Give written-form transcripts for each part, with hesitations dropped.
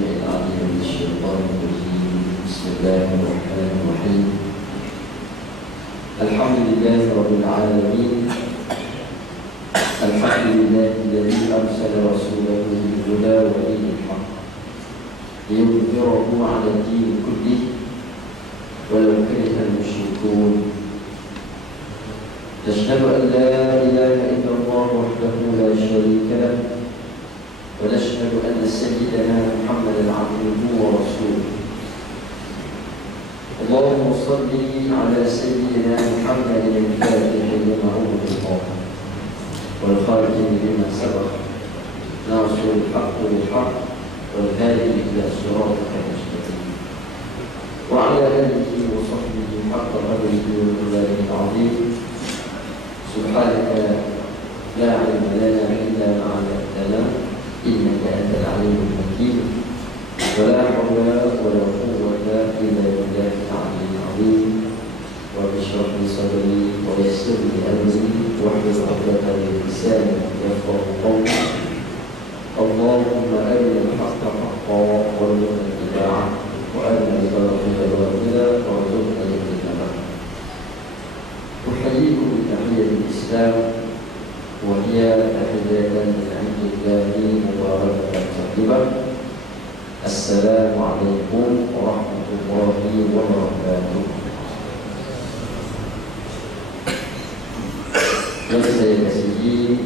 السميع العليم من الشيطان الرجيم. بسم الله الرحمن الرحيم. الحمد لله رب العالمين. الحمد لله الذي أرسل رسوله بالهدى ودين الحق ليظهره على الدين كله ولو كره المشركون. نشهد أن لا إله إلا الله وحده لا شريك له، ونشهد أن سيدنا محمدا عبده ورسوله. اللهم صل على سيدنا محمد الفاتح لما أغلق والخاتم لما سبق ناصر الحق بالحق والهادي إلى صراطك المستقيم، وعلى آله وصحبه حق قدره ومقداره العظيم. سبحانك لا علم لنا إلا ما علمتنا إنك أنت العليم الحكيم، ولا حول ولا قوة إلا بالله العلي العظيم. رب اشرح لي صدري ويسر لي أمري واحلل عقدة من لساني يفقهوا قولي. اللهم أرنا الحق حقا وارزقنا اتباعه، وأرنا الباطل باطلا وارزقنا اجتنابه. أحييكم بتحية الإسلام، وهي تحية من عند الله مباركة طيبة. السلام عليكم ورحمة الله وبركاته. Yang saya kasihi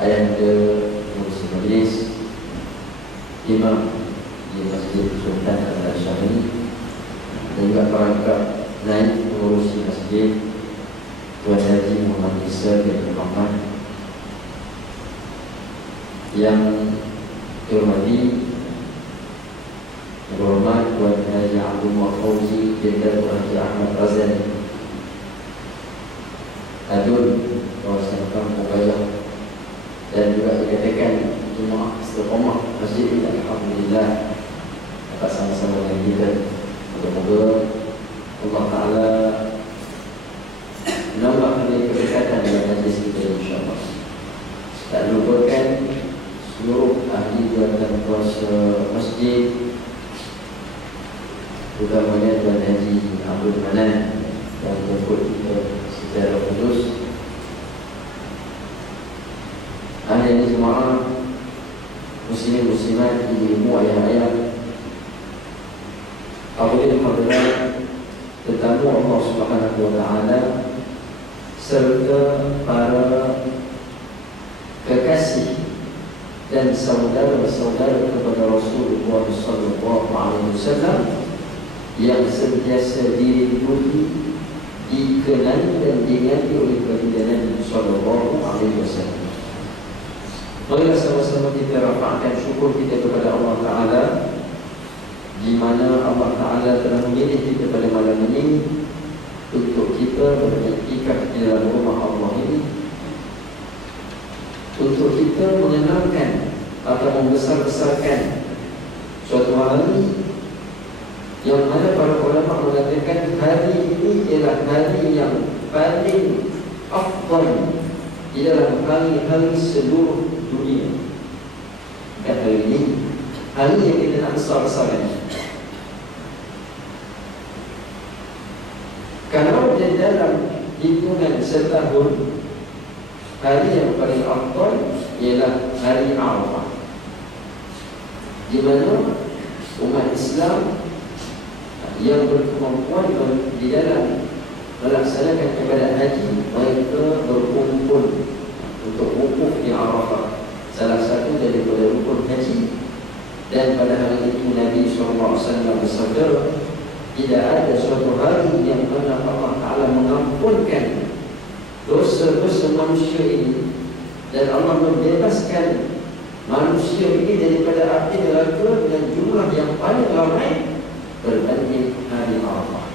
Ayahanda Muhammad Majlis Imam di Masjid Sultan Al-Syahri, dan juga perangkat naib pengurusi masjid Tuan Haji Muhammad Isa bin Muhammad. Yang dihormati Tuan Haji Abdul Fauzi bin Tuan Haji Ahmad Razali Adun kawasan Kampung Gajah, dan juga dikatakan Jemaah Istiqamah Masjid ini, alhamdulillah dapat sama-sama dengan kita. Moga-moga Allah Ta'ala menambah kedekatan dalam majlis kita, insyaAllah. Tak lupakan seluruh ahli dan kuasa masjid, utamanya Tuan Haji Abdul Manan yang menjemput kita secara khusus. Ahli jemaah muslimin muslimat, ibu-ibu, ayah-ayah, hadirin hadirat, tetamu Allah Subhanahu wa Ta'ala, serta para kekasih dan saudara-saudara kepada Rasulullah sallallahu alaihi wasallam yang sentiasa diikuti, dikenali dan diingati oleh baginda Nabi sallallahu alaihi wasallam. Mari sama-sama kita rafa'kan syukur kita kepada Allah Ta'ala, di mana Allah Ta'ala telah memilih kita pada malam ini untuk kita beriktikaf di dalam rumah Allah ini, untuk kita mengenalkan atau membesar-besarkan suatu hari yang mana para ulama mengatakan hari ini ialah hari yang paling afdal di dalam hari-hari seluruh dunia. Dan hari ini hari yang kita nak besar-besarkan. Kalau di dalam hitungan setahun, hari yang paling afdal ialah hari Arafah, di mana umat Islam yang berkemampuan di dalam melaksanakan ibadat haji, mereka berkumpul untuk wukuf di Arafah, salah satu daripada rukun haji. Dan pada hari itu Nabi SAW bersabda, tidak ada suatu hari yang mana Allah Ta'ala mengampunkan dosa-dosa manusia ini, dan Allah membebaskan manusia ini daripada api neraka dengan jumlah yang paling ramai berbanding hari Arafah.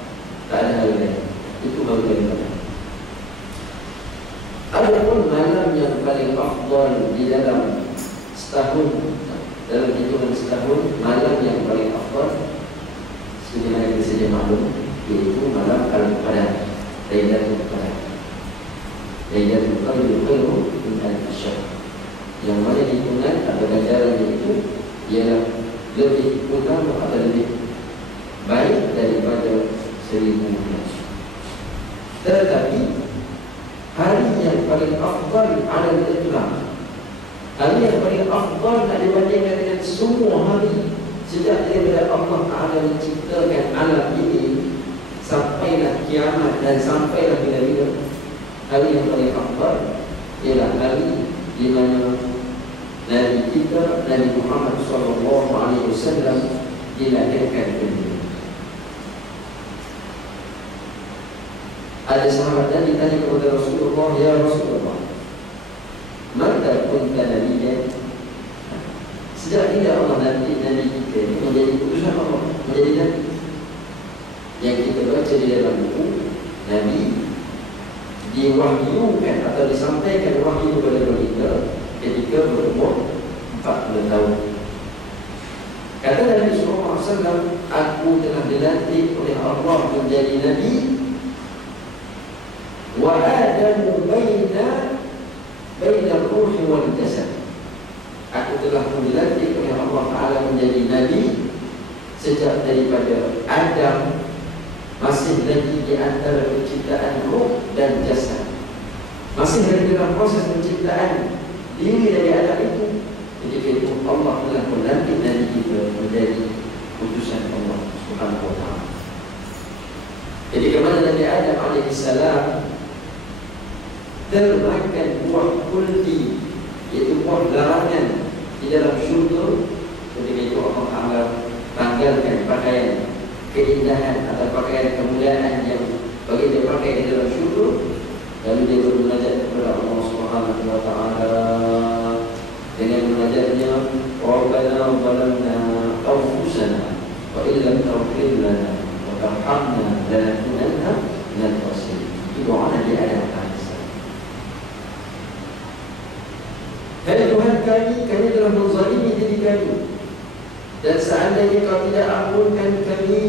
Tak ada hari lain. Itu baru daripada. Adapun malam yang paling afdal di dalam setahun, dalam hitungan setahun, malam yang paling afdal sebagaimana kita sedia maklum, iaitu malam Al-Qadar, Lailatul Qadar. Lailatul Qadar khairu min alf syahr, yang mana hitungan atau ganjarannya itu ialah lebih utama atau lebih baik daripada 1000 bulan. Tetapi hari yang paling afdal adalah Islam. Hari yang paling afdal nak dibandingkan dengan semua hari sejak daripada Allah Ta'ala menciptakan alam ini sampailah kiamat dan sampailah bila-bila. Hari yang paling afdal ialah hari di mana Nabi kita, Nabi Muhammad SAW dilahirkan ke dunia. Ada sahabat Nabi tanya kepada Rasulullah, "Ya Rasulullah, maka kunta nabiyyan?" Sejak bila Allah Nabi kita ini menjadi utusan Allah, menjadi Nabi? Yang kita baca di dalam buku, Nabi diwahyukan atau disampaikan wahyu kepada kita ketika berumur 40 tahun. Kata Nabi SAW, "Aku telah dilantik oleh Allah menjadi Nabi, wa Adamu baina ruhi wal jasad." Aku telah dilantik oleh Allah Ta'ala menjadi Nabi sejak daripada Adam masih lagi di antara penciptaan ruh dan jasad, masih lagi dalam proses penciptaan diri dari Adam itu. Ketika itu Allah telah melantik Nabi kita menjadi utusan Allah Subhanahu wa Ta'ala. Jadi kemana Nabi Adam alaihissalam termakan buah kuldi, iaitu buah larangan di dalam syurga. Ketika itu Allah Ta'ala tanggalkan pakaian keindahan atau pakaian kemuliaan yang bagi dia pakai di dalam syurga. Lalu dia bermunajat kepada Allah Subhanahu wa Ta'ala dengan munajatnya, "Rabbana zalamna anfusana wa illam taghfir lana wa tarhamna lanakunanna minal khasirin." Itu doa Nabi Adam alaihissalam. "Hai Tuhan kami telah menzalimi diri kami, dan seandainya kau tidak ampunkan kami,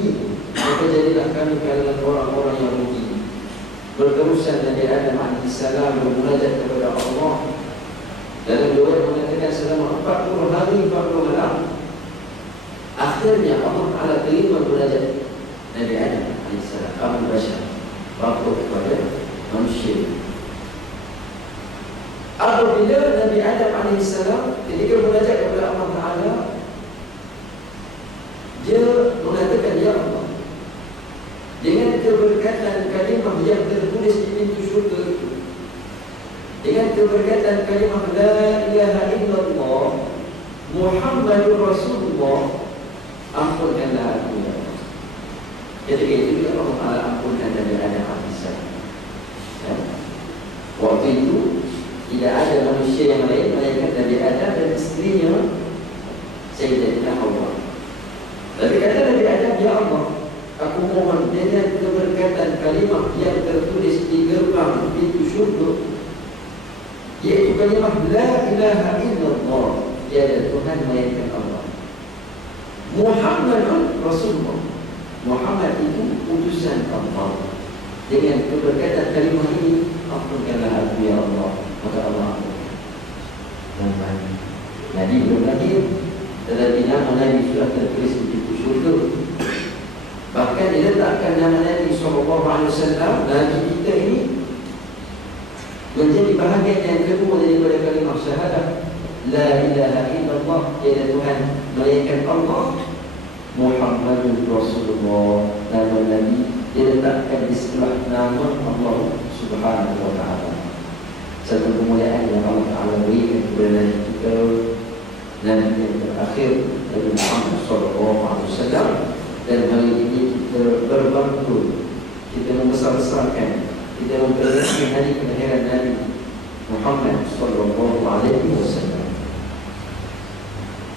maka jadilah kami kalangan orang-orang yang rugi." Berterusan Nabi Adam alaihissalam bermunajat kepada Allah. Dalam doa mengatakan selama 40 hari 40 malam. Akhirnya Allah Ta'ala terima munajat Nabi Adam alaihissalam, Abul Bashar, bapa kepada manusia. Apabila Nabi Adam alaihissalam ketika munajat kepada Allah Ta'ala, dia mengatakan, "Ya Allah, dengan keberkatan kalimah yang tertulis di pintu syurga itu, dengan keberkatan kalimah La ilaha illallah Muhammadur Rasulullah, ampunkanlah aku ya Allah." Ketika itu juga Allah Ta'ala ampunkan Nabi Adam alaihissalam. Ya. Waktu itu tidak ada manusia yang lain melainkan Nabi Adam dan isterinya Sayyidatina Hawa. Tapi kata Nabi Adam, "Ya Allah, aku mohon dengan keberkatan kalimah yang tertulis di gerbang pintu syurga, yaitu kalimah La ilaha illallah, tiada Tuhan melainkan Allah, Muhammadun Rasulullah, Muhammad itu utusan Allah. Dengan keberkatan kalimah ini, ampunkanlah aku ya Allah." Maka Allah ampunkan. Dan Nabi belum lahir, tetapi nama Nabi sudah tertulis di pintu syurga. Bahkan diletakkan nama Nabi SAW, Nabi kita ini, menjadi bahagian yang kedua daripada kalimah syahadah La ilaha illallah, tiada Tuhan melainkan Allah, Muhammadun Rasulullah. Nama Nabi diletakkan di sebelah nama Allah Subhanahu wa Ta'ala. Satu kemuliaan yang Allah Ta'ala berikan kepada Nabi kita, Nabi yang terakhir, Nabi Muhammad SAW. Dan hari ini kita berbangkit, kita membesar-besarkan, kita memperingati hari kelahiran Nabi Muhammad SAW.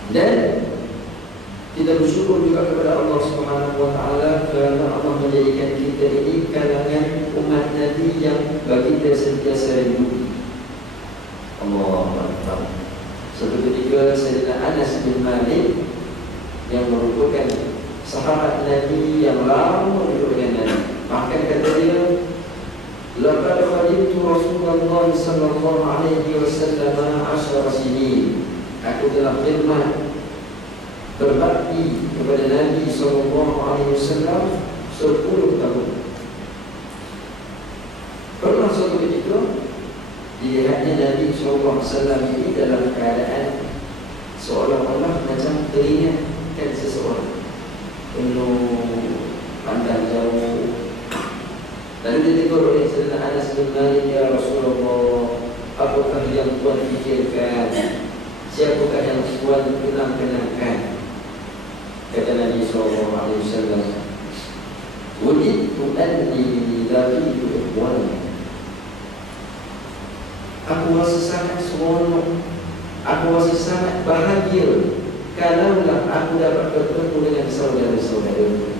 Dan kita bersyukur juga kepada Allah Subhanahu wa Ta'ala kerana Allah menjadikan kita ini kalangan umat Nabi yang baginda sentiasa rindu. Allahu Akbar. Suatu ketika Sayyidina Anas bin Malik yang merupakan sahabat Nabi yang lama duduk dengan Nabi, bahkan kata dia, "Laqad khadimtu Rasulullah sallallahu alaihi wasallam 10 sinin." Aku telah khidmat berbakti kepada Nabi SAW 10 tahun. Pernah suatu ketika dilihatnya Nabi SAW ini dalam keadaan seolah-olah macam teringatkan seseorang, penuh pandang jauh. Lalu ditegur oleh Sayyidina Anas bin Malik, "Ya Rasulullah, apakah yang Tuhan fikirkan? Siapakah yang Tuhan kenang-kenangkan?" Kata Nabi SAW, "Wujidtu anni laqitu ikhwani." Aku rasa sangat seronok, aku rasa sangat bahagia kalaulah aku dapat bertemu dengan saudara-saudara.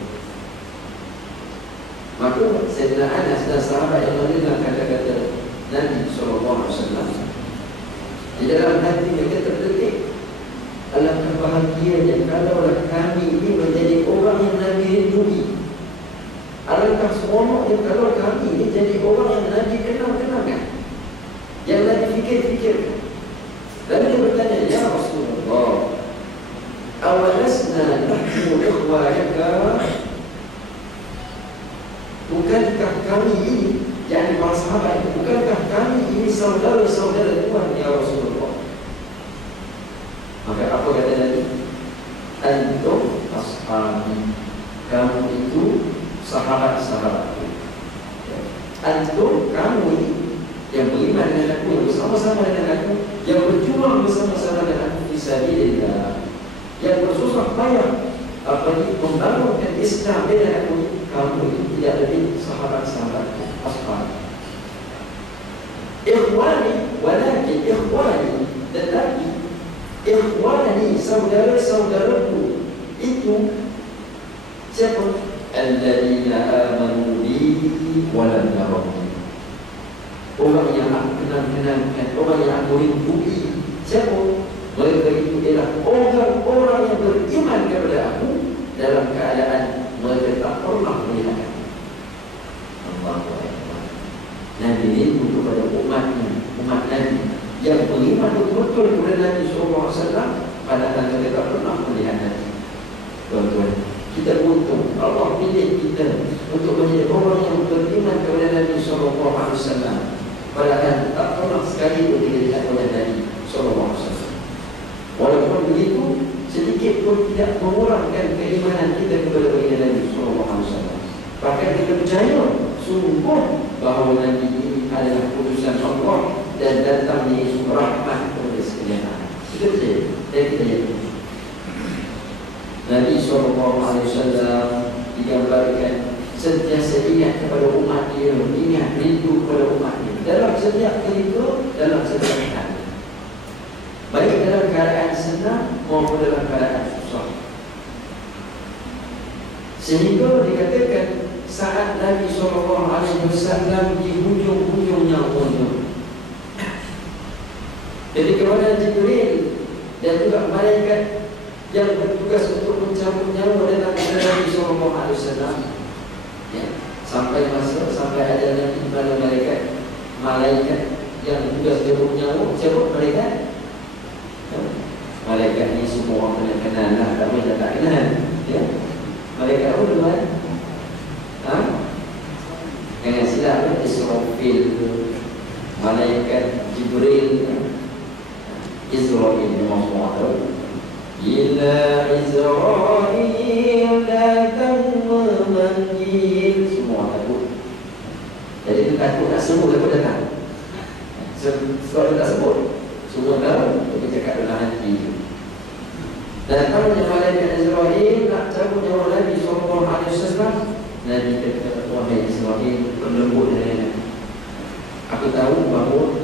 Maka Sayyidina Anas dan sahabat yang mendengar kata-kata Nabi SAW, di dalam hati mereka terdetik, alangkah bahagianya kalaulah kami ini menjadi orang yang Nabi rindui. Alangkah seronoknya kalau kami ini jadi orang yang Nabi kenal-kenalkan, yang Nabi fikir-fikirkan. Lalu dia bertanya, "Ya Rasulullah, awalasna nahnu ikhwanaka?" Bukankah kami ini, yakni para sahabat, bukankah kami ini saudara-saudara Tuhan, ya Rasulullah? Maka apa kata Nabi? "Antum ashabi." Kamu itu sahabat-sahabatku. Antum, kamu ini yang beriman dengan aku, yang bersama-sama dengan aku, yang berjuang bersama-sama dengan aku fisabilillah, yang bersusah payah apalagi membangunkan Islam dengan aku. Kamu itu tidak lebih sahabat-sahabatku, ashab. Ikhwani, walakin ikhwani, tetapi ikhwani, saudara-saudaraku itu siapa? Alladzina amanu bi wa lam yarani. Orang yang aku kenal-kenalkan, orang yang aku rindui. Siapa? Mereka itu ialah orang-orang yang beriman kepada aku dalam keadaan mereka tak pernah melihat aku. Allahu Akbar. Nabi rindu kepada umatnya, umat Nabi yang beriman betul-betul kepada Nabi SAW, padahal mereka tak pernah melihat Nabi. Tuan-tuan, kita beruntung Allah pilih kita untuk menjadi orang yang beriman kepada Nabi SAW, padahal tak pernah sekali pun dilihat oleh Nabi SAW. Walaupun begitu, sedikit pun tidak mengurangkan keimanan kita kepada Nabi SAW. Bahkan kita percaya sungguh bahawa Nabi ini adalah putusan Allah dan datangnya rahmat kepada sekalian. Kita percaya dan kita yakin. Nabi SAW digambarkan sentiasa ingat kepada umat dia, ingat rindu kepada umat dia dalam setiap ketika, dalam setiap hal, baik dalam keadaan senang maupun dalam keadaan susah. Sehingga dikatakan saat Nabi SAW di hujung-hujung nyawanya, jadi kepada Jibril dan juga malaikat yang bertugas untuk mencabut nyawa datang kepada Nabi SAW, ya, sampai ada Nabi pada malaikat yang tugas cabut nyawa. Siapa malaikat? Malaikat ni semua orang kenal lah, tapi tak kenal, ya. Malaikat apa tuan? Jangan silap, Israfil, malaikat Jibril, Israfil memang semua tahu. Ila Israfil datang memanggil, semua takut. Jadi dia takut nak sebut apa datang. Sebab dia tak sebut, semua tahu, dia cakap dalam hati. Datangnya malaikat Israfil nak cabut nyawa Nabi SAW. Nabi kata, "Wahai Israfil, berlembut dengan aku tahu bahawa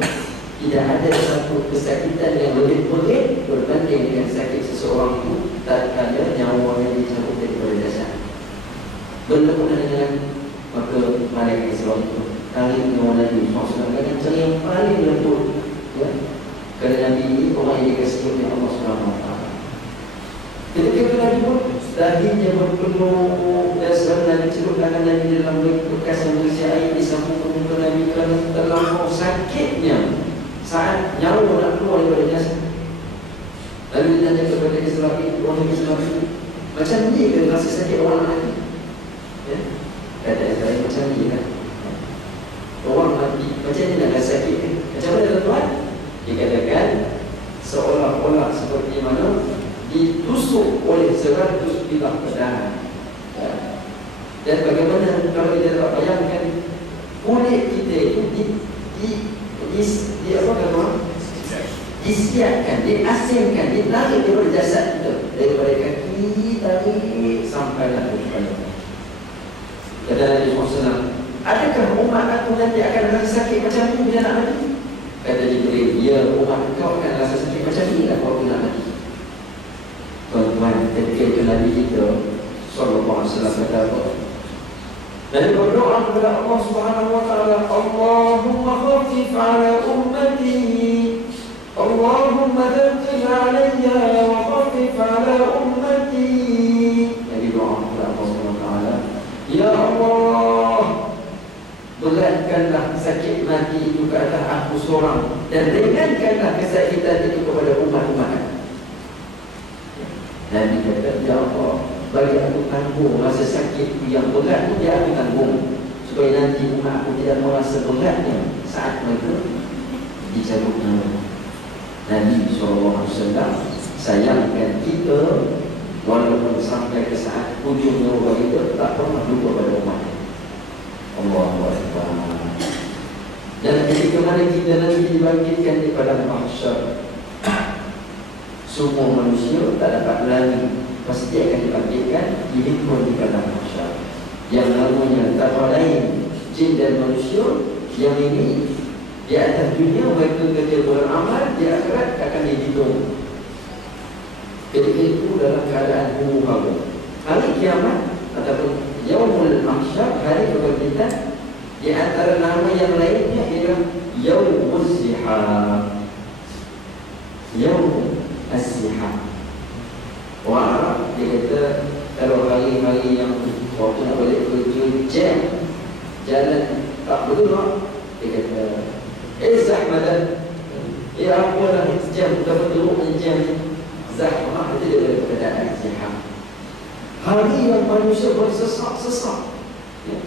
tidak ada satu kesakitan yang lebih berat berbanding dengan sakit seseorang itu tatkala nyawanya dicabut daripada jasad." Berlembut dengan maka malaikat Israfil tarik nyawa Nabi SAW dengan cara yang paling lembut, ya? Kerana Nabi ini orang yang dikasihi oleh Allah SWT. Ketika Nabi pun dahinya berpenuh dan sebenarnya dicelupkan Nabi dalam bekas yang berisi air disambung ke muka Nabi kerana terlampau sakitnya saat nyawa nak keluar daripada jasad. Lalu ditanya kepada Islam ini, orang Islam ini, macam ni ke rasa sakit orang mati? Ya? Kata Islam macam ni kan? Orang mati, macam ni nak rasa sakit kan? Macam mana tuan-tuan? Dikatakan seolah-olah seperti mana ditusuk oleh 100 bilah pedang. Ya. Dan bagaimana kalau kita tak bayangkan kulit kita itu apa kata? Disiapkan, diasingkan, ditarik daripada jasad kita, daripada kaki tarik sampailah ke kepala. Kata Nabi SAW, adakah umat aku nanti akan rasa sakit macam ni bila nak mati? Kata Jibril, ya, umat kau akan rasa sakit macam ni lah kalau nak mati. Tuan-tuan, ketika Nabi kita sallallahu alaihi wasallam kata apa? Dan berdoa kepada Allah Subhanahu wa taala, Allahumma khaffif ala ummati, Allahumma thaqqil alayya wa khaffif ala ummati. Jadi doa kepada Allah Subhanahu wa taala, ya Allah, beratkanlah sakit mati itu ke atas aku seorang dan ringankanlah kesakitan itu kepada umat-umat. Dan dia kata, ya Allah, bagi aku tanggung rasa sakit yang berat itu, dia aku tanggung supaya nanti umat aku tidak merasa beratnya saat mereka dicabut nyawa. Nabi SAW sayangkan kita walaupun sampai ke saat hujung nyawa kita tak pernah lupa pada umat. Allahu Akbar. Dan ketika mana kita nanti dibangkitkan di padang mahsyar, semua manusia tak dapat lari, pasti akan dibangkitkan dihimpun di padang mahsyar. Yang namanya tak lain jin dan manusia. Yang ini di atas dunia mereka kerja beramal, di akhirat akan dihitung. Ketika itu dalam keadaan huru-hara. Hari kiamat ataupun Yaumul Mahsyar, hari kebangkitan, di antara nama yang lainnya ialah Yaumuz Zihab. Yaum Az-Zihab. Wah, dia kata kalau hari-hari yang waktu nak balik kerja jam, jalan tak bergerak, dia kata zahmadan, apalah jam dah bergerak jam zahmah, itu dia boleh keadaan zihab. Hari yang manusia bersesak-sesak, ya.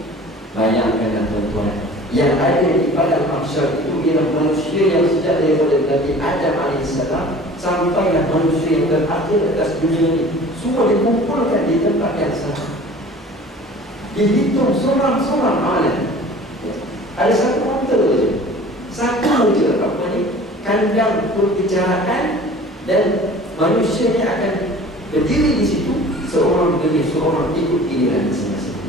Bayangkanlah tuan-tuan, yang ada di padang mahsyar itu ialah manusia yang sejak daripada Nabi Adam AS sampailah manusia yang terakhir atas dunia ini, semua dikumpulkan di tempat yang sama, dihitung seorang-seorang alam. Ya. Ada satu mata saja, satu saja apa ni, kandang perbicaraan, dan manusia ni akan berdiri di situ, seorang demi seorang ikut giliran masing-masing.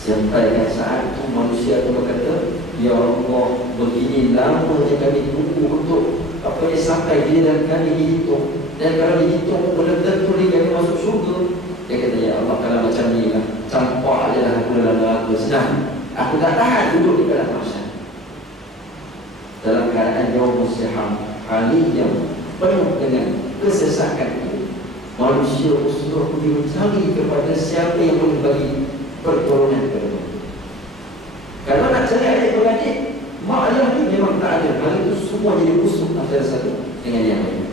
Sampai saat itu manusia akan berkata, ya Allah, begini lamanya kami tunggu untuk apa yang sampai giliran kami dihitung, dan kalau dihitung belum tentu kami masuk syurga. Dia kata, ya Allah, kalau macam ni lah, campak je lah aku dalam neraka, senang, aku tak tahan duduk di dalam mahsyar. Dalam keadaan Yaumuz Zihab, hari yang penuh dengan kesesakan ini, manusia sudah mencari kepada siapa yang boleh bagi pertolongan kepada mereka. Kalau nak cari adik-beradik, mak ayah ni memang tak ada. Hal itu semua jadi busuk antara satu dengan yang lain.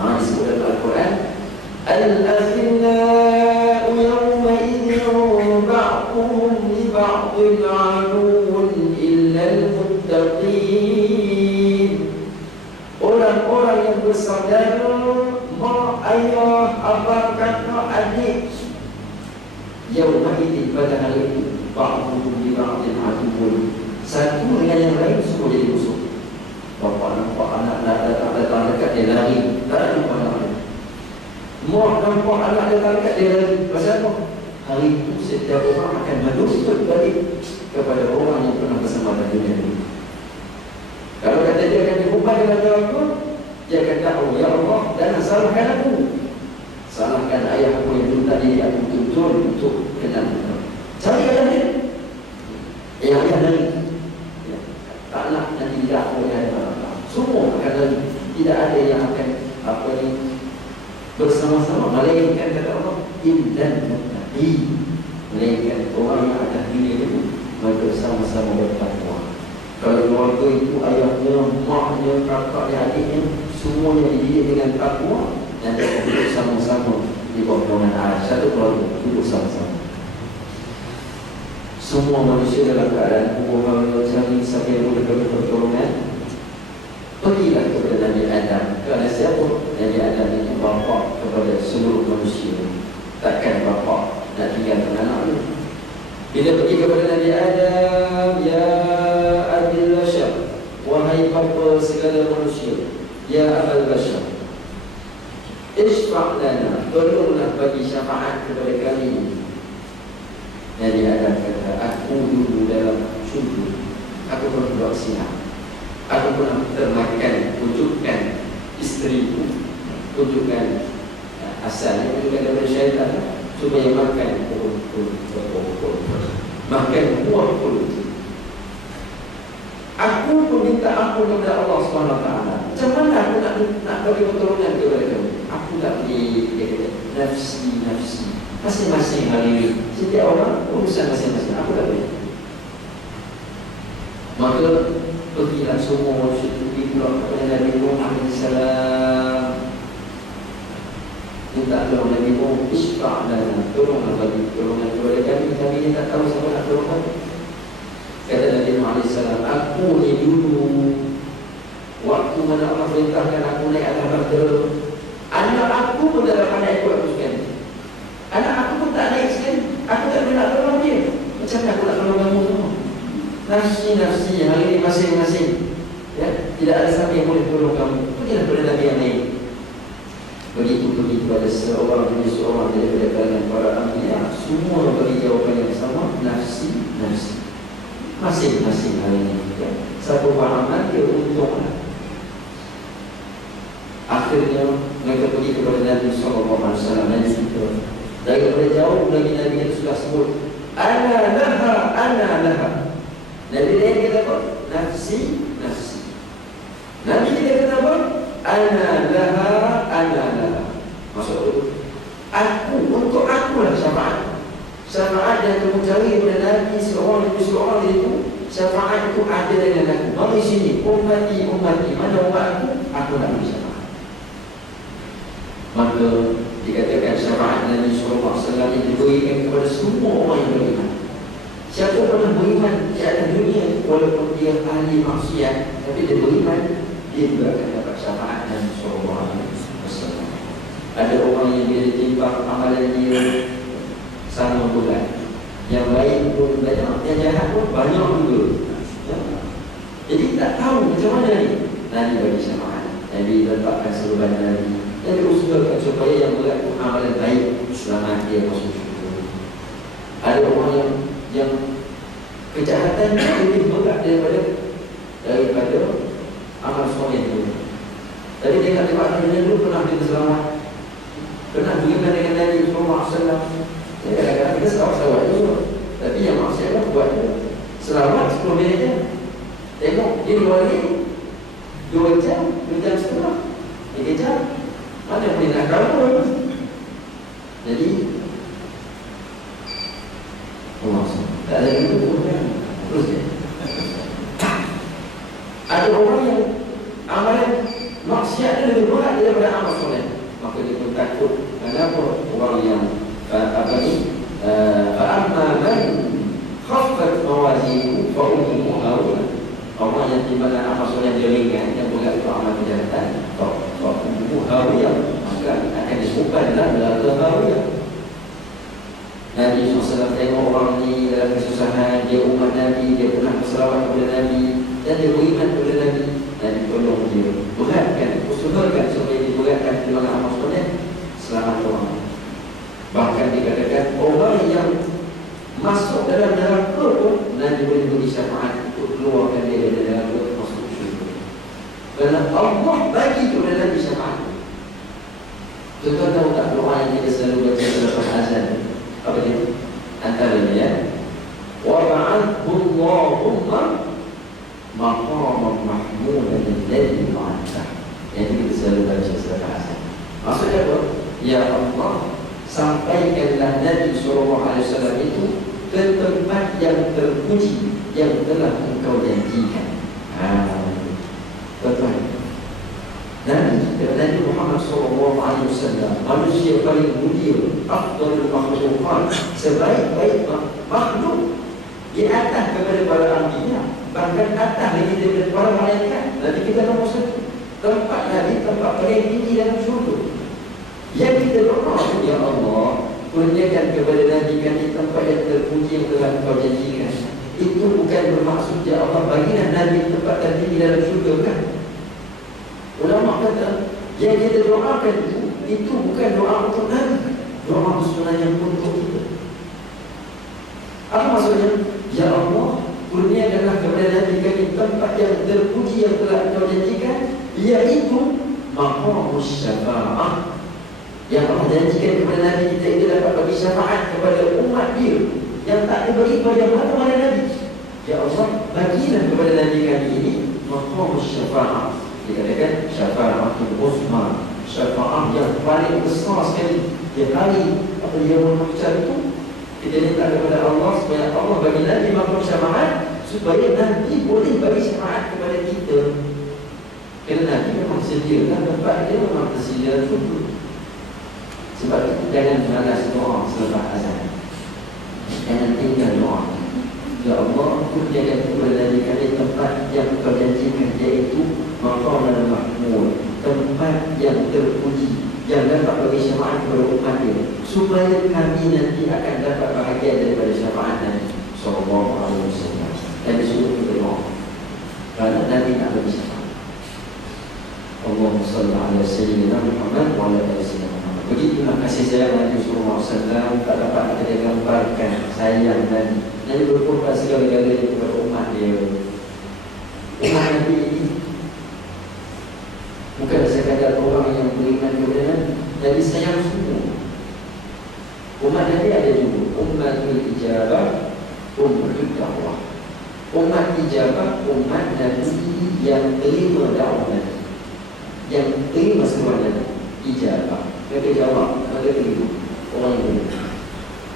Disebut dalam Al-Quran, Al-Akhillau yawma idhin ba'duhum li ba'din aduwwun illa al-muttaqin. Orang-orang yang bersaudara, mak, ayah, abang, kakak, adik, yawma idhin, pada hari itu, ba'duhum li ba'din aduwwun, satu dengan yang lain semua jadi musuh. Bapa nampak anak datang dekat, dia lari, tak ada jumpa anak. Mak nampak anak datang dekat, dia lari. Pasal apa? Hari itu setiap orang akan menuntut balik kepada orang yang pernah bersama dalam dunia ini. Kalau kata dia akan diubah dengan jawabannya, dia akan tahu, ya Allah, jangan salahkan aku, salahkan ayah aku yang dulu tadi aku tuntun untuk kenal. Cari ayah dia, ayah lari. Tak nak nanti tidak boleh ada, semua akan lari. Tidak ada yang akan bersama-sama, melainkan kata Allah, illal muttaqin, melainkan orang yang akan dunia itu mereka sama-sama bertakwa. Kalau keluarga itu ayahnya, maknya, kakaknya, adiknya semuanya dididik dengan takwa dan duduk sama-sama di bawah naungan Aisyah. Satu keluarga duduk sama-sama. Semua manusia dalam keadaan hubungan saling sampai mendapatkan pertolongan. Pergilah kepada Nabi Adam. Kerana siapa? Nabi Adam itu bapa kepada seluruh manusia. Takkan bapa nak tinggalkan anak dia. Bila pergi kepada Nabi Adam, ya Abil Bashar, wahai bapa segala manusia, ya Abil Bashar, Ishfa' lana, tolonglah bagi syafaat kepada kami. Nabi Adam kata, aku dulu dalam sujud, aku berdoa siang, aku pernah termakan wujudkan isteriku, wujudkan asalnya wujudkan daripada syaitan supaya makan makan buah kulit. Aku pun minta ampun kepada Allah SWT. Macam mana aku nak bagi pertolongan kepada kamu? Aku tak boleh, dia kata, nafsi masing-masing hari ini. Setiap orang urusan masing-masing. Aku tak boleh. Maka pergilah semua manusia pergi pula kepada Nabi Muhammad SAW. Minta tolong Nabi Muhammad, Ishfa' lana, tolonglah bagi pertolongan kepada kami. Kami ni tak tahu siapa nak tolong kami. Kata Nabi Muhammad SAW, aku ni dulu waktu mana Allah perintahkan aku naik atas bata, anak aku pun tak dapat naik kuat sekali. Anak aku pun tak naik sekali. Aku tak boleh nak tolong dia. Macam mana aku nak tolong kamu semua? Nafsi hari ini masing-masing, ya? Tidak ada siapa yang boleh tolong kamu. Pergilah kepada Nabi yang lain. Begitu pada seorang demi seorang daripada kalangan para anbiya, semua beri jawapan yang sama, nafsi. Masing-masing hari ini, ya? Siapa beramal dia untunglah. Akhirnya mereka pergi kepada Nabi SAW dan cerita. Daripada jauh Nabi itu sudah sebut, ana laha. Nabi lain kata apa? Nafsi. Nabi kita kata apa? Ana laha. Maksud itu, untuk aku lah syafaat. Syafaat yang kamu cari daripada Nabi seorang itu, syafaat itu ada dengan aku. Mari sini, ummati, mana umat aku nak beri syafaat. Maka dikatakan syafaat Nabi SAW yang diberikan kepada semua orang yang beriman. Siapa pernah beriman di atas dunia, walaupun dia ahli maksiat, tapi dia beriman, dia juga akan dapat syafaat Nabi SAW. Ada orang yang bila ditimbang amalan dia sama bulan, yang baik pun banyak, yang jahat pun banyak juga, ya? Jadi tak tahu macam mana ni. Nabi bagi syafaat, Nabi letakkan seruban Nabi, dan diusulkan supaya yang berat pun amalan baik selamat dia masuk syurga. Ada orang yang kejahatan lebih berat daripada amal soleh itu. Tadi dia kata Pak Nabi dulu pernah kita selamat, pernah beriman dengan Nabi SAW. Ya, kadang-kadang kita selamat juga, tapi yang maksudnya buat selamat 10 minit je. Tengok dia luar ni 2 jam setengah, 3 jam. Mana boleh nak kamu? Jadi Allah tak ada itu pun kan. Terus dia ada orang yang amalan maksiat dia lebih berat daripada amal soleh. Maka dia pun takut. Kenapa? Orang yang fa'amma man khaffat mawazinuhu fa ummuhu hawiya. Orang yang timbangan amal soleh dia ringan, yang berat itu amal kejahatan, fa ummuhu hawiya, maka akan disebutkan dalam neraka hawiya. Nabi SAW tengok orang ni dalam kesusahan, dia umat Nabi, dia pernah berselawat kepada Nabi, dan dia beriman kepada Nabi. Nabi tolong dia, beratkan, usahakan supaya diberatkan timbangan amal soleh, selamat orang. Bahkan dikatakan orang yang masuk dalam neraka pun Nabi boleh beri syafaat untuk keluarkan dia dari neraka masuk syurga. Kerana Allah bagi kepada Nabi syafaat. Tuan-tuan tahu tak doa yang kita selalu baca selepas azan? Apa dia? Antaranya ya, wa ba'athu Allahumma maqaman mahmudan alladhi wa'adta. Yang kita selalu baca selepas azan. Maksudnya apa? Ya Allah, sampaikanlah Nabi SAW itu ke tempat yang terpuji yang telah engkau janjikan. Tuan-tuan, Nabi wasallam, manusia paling mulia, afdalul makhlukat, sebaik-baik makhluk, di atas kepada para anbiya, bahkan atas lagi daripada para malaikat. Nabi kita nombor satu. Tempat Nabi, tempat paling tinggi dalam syurga. Yang kita doa, ya Allah, kurniakan kepada Nabi kami tempat yang terpuji yang telah Kau janjikan. Itu bukan bermaksud ya Allah bagilah Nabi tempat tertinggi dalam syurga, kan? Ulama kata yang kita doakan itu bukan doa untuk Nabi, doa sebenarnya untuk kita. Apa maksudnya? Ya Allah, kurniakanlah kepada Nabi kami tempat yang terpuji yang telah Kau janjikan, iaitu maqamus syafa'ah. Yang Allah janjikan kepada Nabi kita itu dapat bagi syafaat kepada umat dia yang tak diberi pada mana-mana Nabi. Ya Allah, bagilah kepada Nabi kami ini maqamus syafa'ah. Dikatakan syafa'atul uzma, syafaat yang paling besar sekali. Dia kali apa dia mengucap itu, kita minta kepada Allah supaya Allah bagi Nabi maqam syafaat, supaya Nabi boleh bagi syafaat kepada kita. Kerana Nabi memang sediakan tempat dia, memang tersedia syurga. Sebab itu jangan malas doa selepas azan. Jangan tinggal doa. Ya Allah, kurniakan kepada Nabi kami tempat yang Kau janjikan, iaitu maqaman mahmud, tempat yang terpuji, yang dapat bagi syafaat kepada umat dia, supaya kami nanti akan dapat bahagian daripada syafaat Nabi sallallahu alaihi wasallam. Dan disuruh kita doa kerana Nabi nak bagi syafaat. Allahumma salli ala sayyidina Muhammad wa ala ali sayyidina Muhammad. Begitulah kasih sayang Nabi sallallahu alaihi wasallam, tak dapat kita gambarkan sayang Nabi. Nabi berkorban segala-galanya kepada umat dia. Umat Nabi ini bukan sekadar orang yang beriman kepada Nabi. Nabi sayang semua. Umat Nabi ada juga ummatul ijabah, ummatul dakwah. Umat ijabah, umat Nabi yang terima dakwah Nabi, yang terima seruan Nabi. Ijabah, mereka jawab, mereka terima. Orang yang beriman.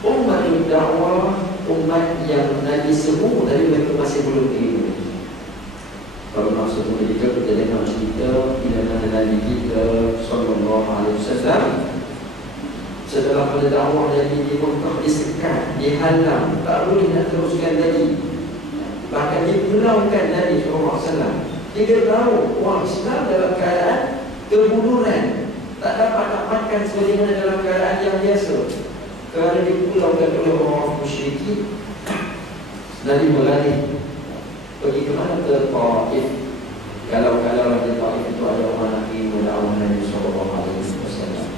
Ummatul dakwah, umat yang Nabi seru tapi mereka masih belum terima. Kalau maksud kita dengar cerita bila mana Nabi kita sallallahu alaihi wasallam setelah pada dakwah Nabi di Mekah disekat, dihalang, tak boleh nak teruskan lagi. Bahkan dipulaukan Nabi sallallahu alaihi wasallam. 3 tahun orang Islam dalam keadaan kebuluran, tak dapat nak makan sebagaimana dalam keadaan yang biasa. Kerana dipulaukan oleh orang musyrikin, Nabi berlari pergi ke mana? Ke Taif. Kalau di Taif itu ada orang Nabi dakwah Nabi sallallahu alaihi wasallam.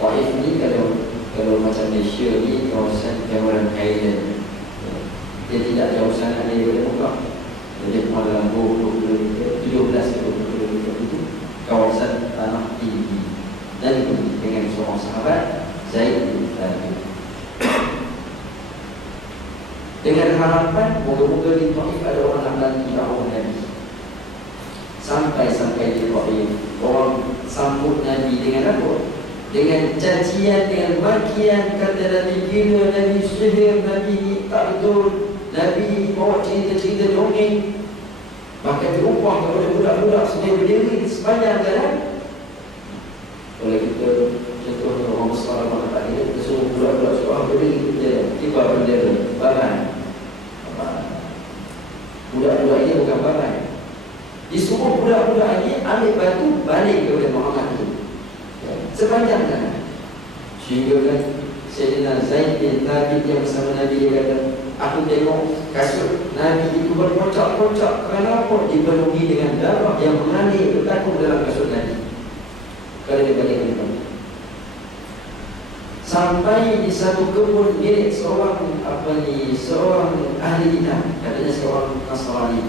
Taif ni kalau macam Malaysia ni kawasan Cameron Highland. Dia tidak jauh sangat daripada Mekah. Jadi dalam 20 km, 17 km itu kawasan tanah tinggi. Dan dengan seorang sahabat Zaid bin Thabit, dengan harapan moga-moga di Taif ada orang nak bantu dakwah Nabi. Sampai di Taif, orang sambut Nabi dengan apa? Dengan cacian, dengan makian, kata Nabi gila, Nabi sihir, Nabi ni tak betul, Nabi bawa cerita-cerita dongeng. Bahkan diupah kepada budak-budak sedang berdiri di sepanjang jalan. Oleh kita contohnya orang besar orang tak dia, kita suruh budak-budak seorang berdiri je, kibar bendera, barang. Budak-budak ini bukan barang. Disuruh budak-budak ini ambil batu balik kepada Muhammad itu sepanjang jalan. Sehingga kan Sayyidina Zaid bin Thabit yang bersama Nabi, dia kata, aku tengok kasut Nabi itu berkocak-kocak. Kenapa? Dipenuhi dengan darah yang mengalir bertakung dalam kasut Nabi. Kalau dia balik ke depan, sampai di satu kebun milik seorang ahli kitab, katanya seorang Nasrani.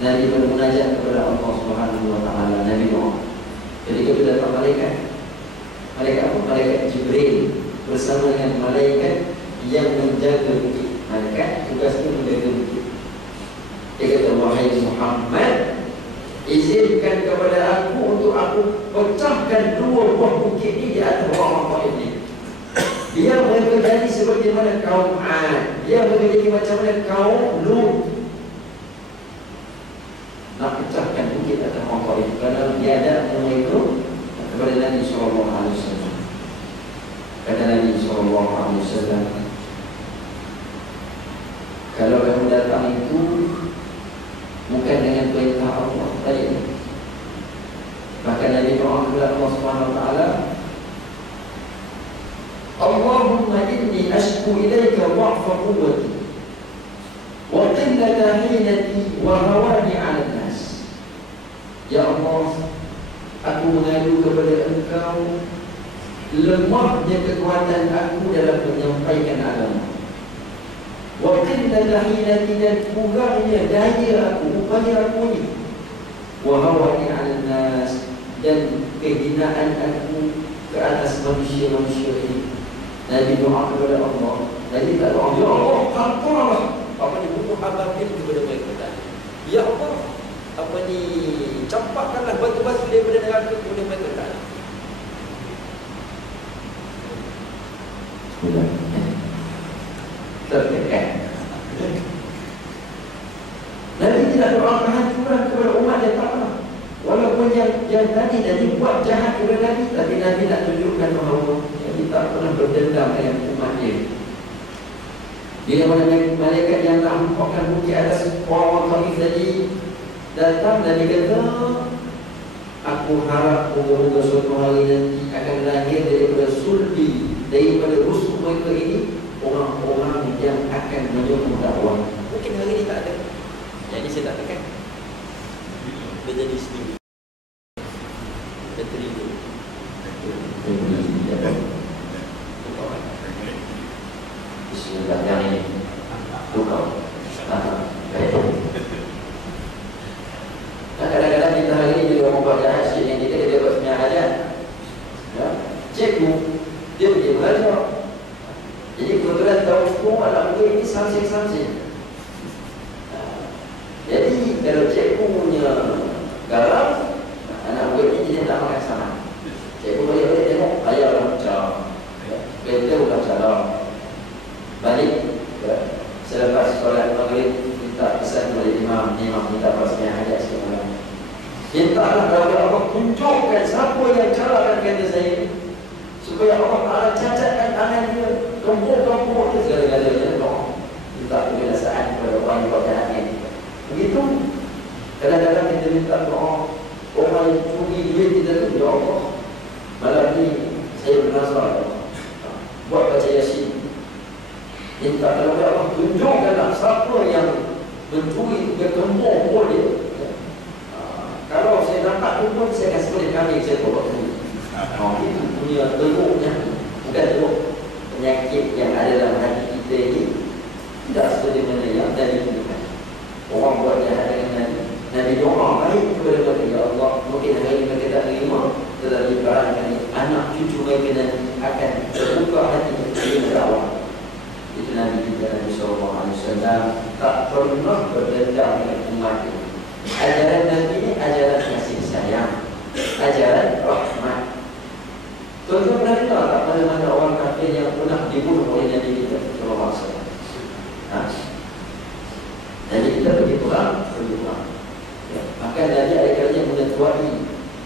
Nabi bermunajat kepada Allah Subhanahu wa taala. Nabi doa. Jadi kita datang malaikat apa? Malaikat Jibril bersama dengan malaikat yang menjaga bukit. Malaikat tugasnya menjaga bukit. Dia kata, wahai Muhammad, izinkan kepada aku untuk aku pecahkan 2 buah bukit ini di atas orang-orang ini. Biar mereka jadi sebagaimana kaum Ad, biar mereka jadi macam mana kaum Lut. Nak pecahkan bukit atas orang-orang itu kerana biadab mereka kepada itu bukan dengan perintah Allah tadi. Bahkan Nabi doa kepada Allah Subhanahu Wa Taala, Allahumma inni ashku ilaika dha'fa quwwati wa qillata hilati wa hawani 'ala an-nas. Ya Allah, aku mengadu kepada Engkau lemahnya kekuatan aku dalam menyampaikan agama. Wa qillata hilati, dan kurangnya daya aku, upaya aku ni. Wa hawani 'ala an-nas, dan kehinaan aku ke atas manusia-manusia ini. Nabi doa kepada Allah. Nabi tak doa, ya Allah, hamparlah apa ni bunuh ababil kepada mereka tadi. Ya Allah, apa ni campakkanlah batu-batu daripada neraka kepada mereka tadi. Sudah. Tertekan. Nabi tidak doa kehancuran kepada umat yang tak pernah. Walaupun yang tadi buat jahat kepada Nabi, tapi Nabi nak tunjukkan bahawa Nabi tak pernah berdendam dengan umat dia. Bila mana malaikat yang nak menampakkan bukti atas orang-orang Taif tadi datang, Nabi kata, aku harap moga-moga suatu hari nanti akan lahir daripada sulbi, daripada rusuk mereka ini, orang-orang yang akan menyokong dakwah. Mungkin hari ini tak ada. Jadi saya tak tekan. Dia jadi sendiri. Dia terima. Bismillah, yang ini tukar. Kadang-kadang kita hari ini bila orang buat jahat sikit yang kita dia buat sebenarnya hajat, ya? Cikgu dia pergi belajar. Jadi kebetulan tahu semua anak muda ini samsing-samsing. Jadi kalau cikgu punya garam, anak muda ini jadi tak makan sama. Cikgu boleh tengok ayah orang macam kereta bukan salah. Balik selepas solat maghrib, minta pesan kepada imam minta pasnya hajat sekarang. Mintalah kepada Allah tunjukkan siapa yang carakan kereta saya ini, supaya Allah Ta'ala cacatkan tangan dia, gembur-gembur dia segala-galanya. Minta kebiasaan kepada orang yang buat jahat ini. Begitu. Kadang-kadang kita minta doa, orang yang curi duit kita tu, ya Allah, malam ni saya bernazar, buat baca Yasin. Minta kepada Allah tunjukkanlah siapa yang mencuri itu bergembur dia. Kalau saya dapat tu pun saya akan seperti kami saya tolak dulu. Itu punya teruknya, bukan teruk penyakit yang ada dalam hati kita ini. Tidak seperti mana yang tadi tunjukkan. Orang buat jahat dengan Nabi doa baik kepada mereka, ya Allah, mungkin hari ini mereka tak terima, tetapi barangkali anak cucu mereka nanti akan terbuka hati dengan dakwah. Itu Nabi kita, Nabi SAW tak pernah berdendam dengan umat ini. Ajaran Nabi ini ajaran kasih sayang, ajaran rahmat. Tuan-tuan pernah dengar tak mana-mana orang kafir yang pernah dibunuh oleh Nabi kita SAW? Nabi kita pergi perang. Ya. Maka Nabi ada-kalanya mengetuai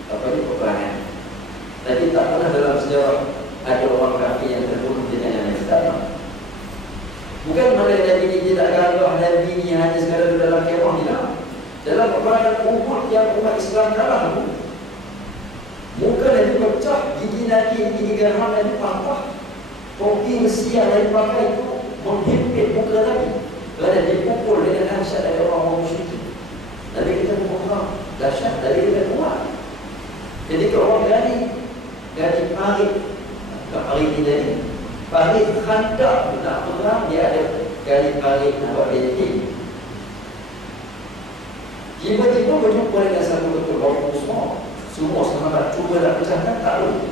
peperangan. Tapi tak pernah dalam sejarah ada orang kafir yang terbunuh dengan Nabi. Tak. Bukan mana Nabi ini tidak gagah, Nabi ini hanya sekadar dalam kemah, tidak. Dalam peperangan Uhud yang umat Islam kalah, muka Nabi pecah, gigi Nabi, gigi gerham Nabi patah, topi besi yang Nabi pakai itu menghimpit muka Nabi. Kerana dipukul dengan dahsyat dari orang-orang musyrik. Nabi kita berfaham dahsyat dari dia kuat. Jadi kalau orang gani parit, tak parit ini tadi, parit khandak nak perang, dia ada gani parit nak buat benting. Tiba-tiba berjumpa dengan satu betul orang semua sama nak cuba nak pecahkan, tak boleh.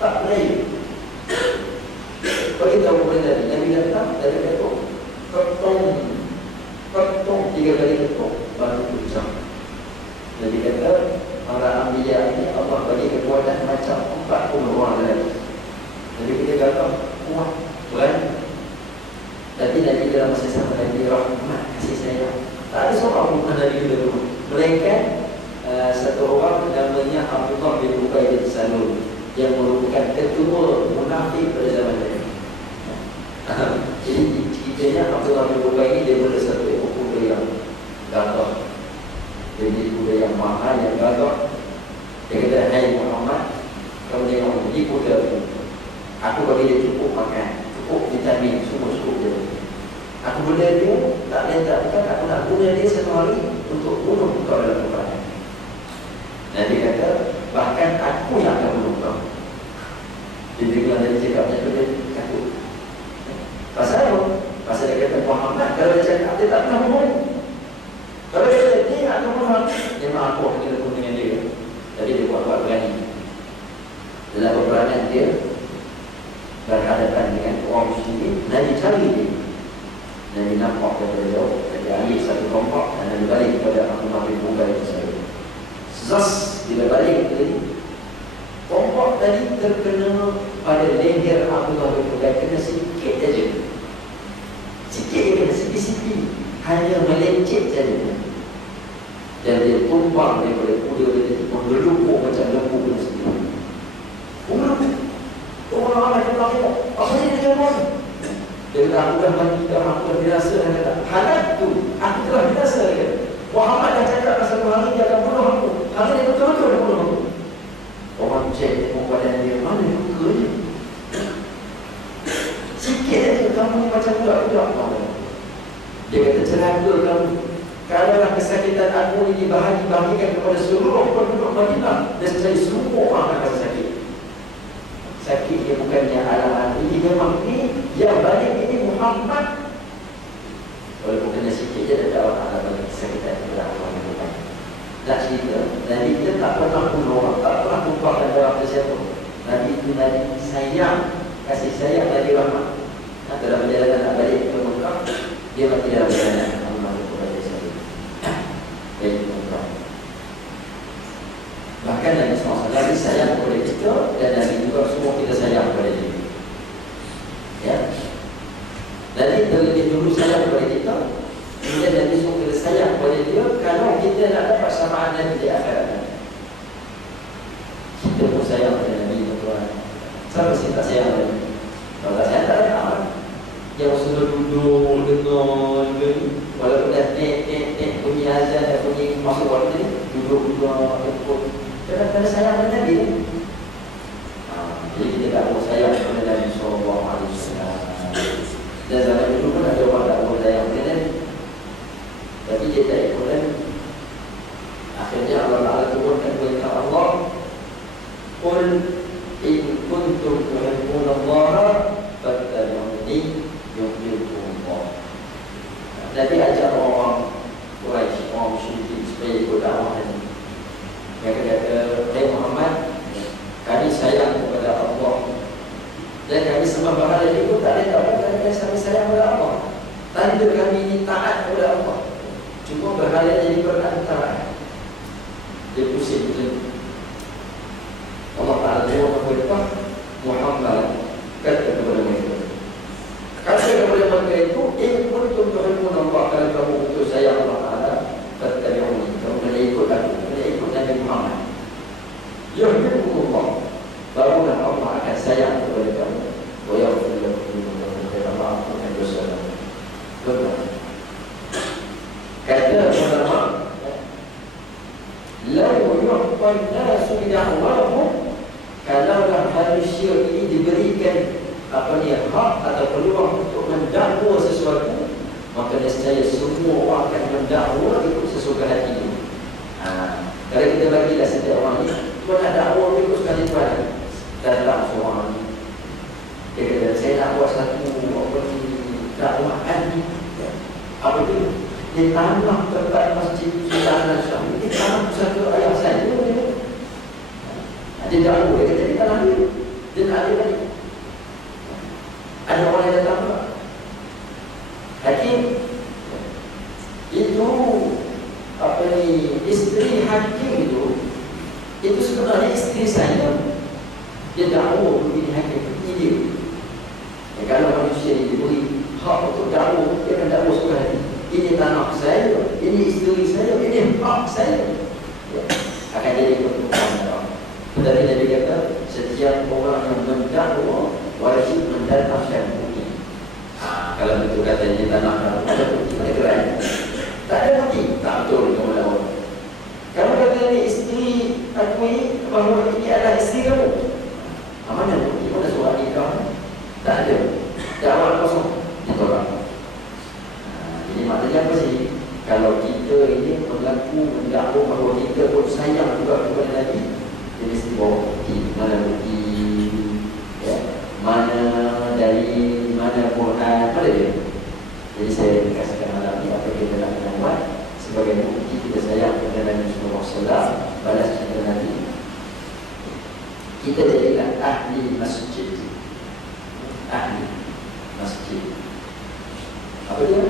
Tak boleh. Bagi tahu kepada Nabi datang, Nabi kata, ketung 3 kali ketung baru pecah. Nabi kata, para anbiya ini Allah bagi kekuatan macam 40 orang lagi. Nabi kita kata kuat, berani. Tapi Nabi dalam masa sama Nabi rahmat, kasih sayang. Tak ada seorang pun Nabi kita dulu, melainkan satu orang namanya Abdullah bin Ubay bin Salul yang merupakan ketua munafik pada zaman Nabi. Jadi ceritanya Abdullah bin Ubay ini daripada satu Gatot. Jadi kuda yang mahal yang gatot. Dia kata, hai Muhammad, kamu tengok ini kuda aku bagi dia cukup makan, cukup vitamin, semua cukup dia. Aku bela dia, tak letak, bukan aku nak guna dia satu hari untuk bunuh kau dalam peperangan. Dan dia kata, bahkan aku yang akan bunuh kau. Jadi bila dia cakapnya tu, dia takut. Pasal apa? Pasal dia kata, Muhammad kalau dia cakap, dia tak pernah bunuh. Kalau dia kata, dia akan bunuh, dia maaf aku kita pun dengan dia. Jadi dia buat berani. Dalam peperangan dia berhadapan dengan orang muslimin, Nabi cari dia. Nabi nampak daripada jauh, Nabi ambil satu kelompok dan Nabi balik kepada Abdullah bin Ubay bin Salul. Zas bila balik tadi, kelompok tadi terkena pada leher Abdullah bin Ubay, kena sikit saja. Sikit je kena, sikit-sikit, hanya melencet saja. Dan dia tumpang daripada kuda dia, menggelupuk macam lembu punya sendiri. Orang ramai kata tengok, apa ni dia jawab? Dia kata, aku dah mati, aku dah binasa. Dia kata, hadap tu, aku telah binasa. Dia kata, Muhammad dah cakap satu hari dia akan bunuh aku. Hari ni betul-betul dia bunuh aku. Orang cek tengok badan dia, mana luka je. Sikit saja, kamu ni macam budak-budak. Dia kata, celaka kamu. Kalaulah kesakitan aku ini bahagi-bahagikan kepada seluruh penduduk Madinah, dan saya semua orang akan sakit. Sakit dia bukannya alamat ini, memang ini yang balik ini Muhammad. Walaupun kena sikit je, dia tak orang alamat kesakitan kepada orang yang lain. Tak cerita, Nabi kita tak pernah bunuh orang, tak pernah tumpahkan darah ke siapa. Nabi itu Nabi sayang, kasih sayang Nabi rahmat. Dalam perjalanan nak balik ke Mekah, dia mati dalam perjalanan. Bahkan Nabi SAW sayang kepada kita, dan Nabi juga semua kita sayang kepada dia. Ya, Nabi terlebih dulu sayang kepada kita, kemudian Nabi semua kita sayang kepada dia. Kalau kita nak dapat samaan Nabi di akhirat, kita pun sayang kepada Nabi, tuan. Siapa sih tak sayang kepada Nabi? Kalau tak sayang, tak ada amal. Yang sudah duduk dengar walaupun dah nek bunyi azan dan bunyi masuk waktu ni, duduk ikut. Kerana sayang kepada Nabi. Jadi kita tak mau sayang kepada Nabi SAW. Dan zaman dulu pun ada orang tak mau sayang kepada Nabi, tapi dia tak ikut Nabi. Akhirnya Allah Ta'ala turunkan perintah Allah, Qul in kuntum tuhibbuna Allah fattabi'uni yuhibbukumullah. Nabi ajak orang Quraisy, orang musyrikin supaya ikut dakwah Nabi. Mereka kata, hai Muhammad, kami sayang kepada Allah, dan kami sembah berhala itu tak ada tahu kami sayang kepada Allah. Tanda kami ini taat kepada Allah. Cuma berhala jadi perantara. Dia pusing macam itu. Allah Ta'ala jawab kepada Muhammad, kata kepada mereka, kata kepada mereka itu, in kuntum tuhibbuna Allah, kalau kamu betul sayang Allah Ta'ala, fattabi'uni, kamu kena ikut aku, kena ikut Nabi Muhammad. Yuhibbukumullah, barulah Allah akan sayang kepada kamu. Wa yaghfir lakum dhunubakum, Allah akan dosa kamu. Betul. Kata ulama, la yu'tan nasu bid'awahum, kalaulah manusia ini diberikan hak atau peluang untuk mendakwa sesuatu, maka nescaya semua orang akan mendakwa ikut sesuka hatinya. Kalau kita bagilah setiap orang ni, kau nak dakwa ikut sekali tuan, dan tak seorang ni dia kata, saya nak buat satu dakwaan ni. Apa tu? Dia tanam tempat masjid Sultan Syam. Dia tanam satu ayah saya. Dia dakwa, dia kata dia tanam dia. Dia tak ada lagi. Ada orang yang datang pula. Hakim itu isteri hakim itu sebenarnya isteri saya. Dia dakwa begini hakim, ini dia. Kalau manusia ini diberi hak untuk dakwa, dia akan dakwa suka hati. Ini tanah saya, ini isteri saya, ini hak saya. Akan jadi keputusan. Tetapi Nabi kata, setiap orang yang mendakwa wajib mendatangkan bukti. Kalau betul katanya tanah ada bukti, ada gerai. Tak ada bukti, betul kepada Allah. Kalau kata ni isteri aku ni, bahawa ini adalah isteri kamu, mana bukti, mana surat nikah? Tak ada. Dakwah kosong, ditolak. Ini maknanya apa sih? Kalau kita ini berlaku mendakwa bahawa kita pun sayang juga kepada Nabi, dia mesti bawa bukti. Mana bukti? Ya? Mana dari mana Quran? Mana dia? Jadi saya kasihkan malam ini apa kita nak buat sebagai bukti kita sayang kepada Nabi Sallallahu Alaihi Wasallam, balas cinta Nabi. Kita jadikan ahli masjid. Ahli masjid. Apa dia?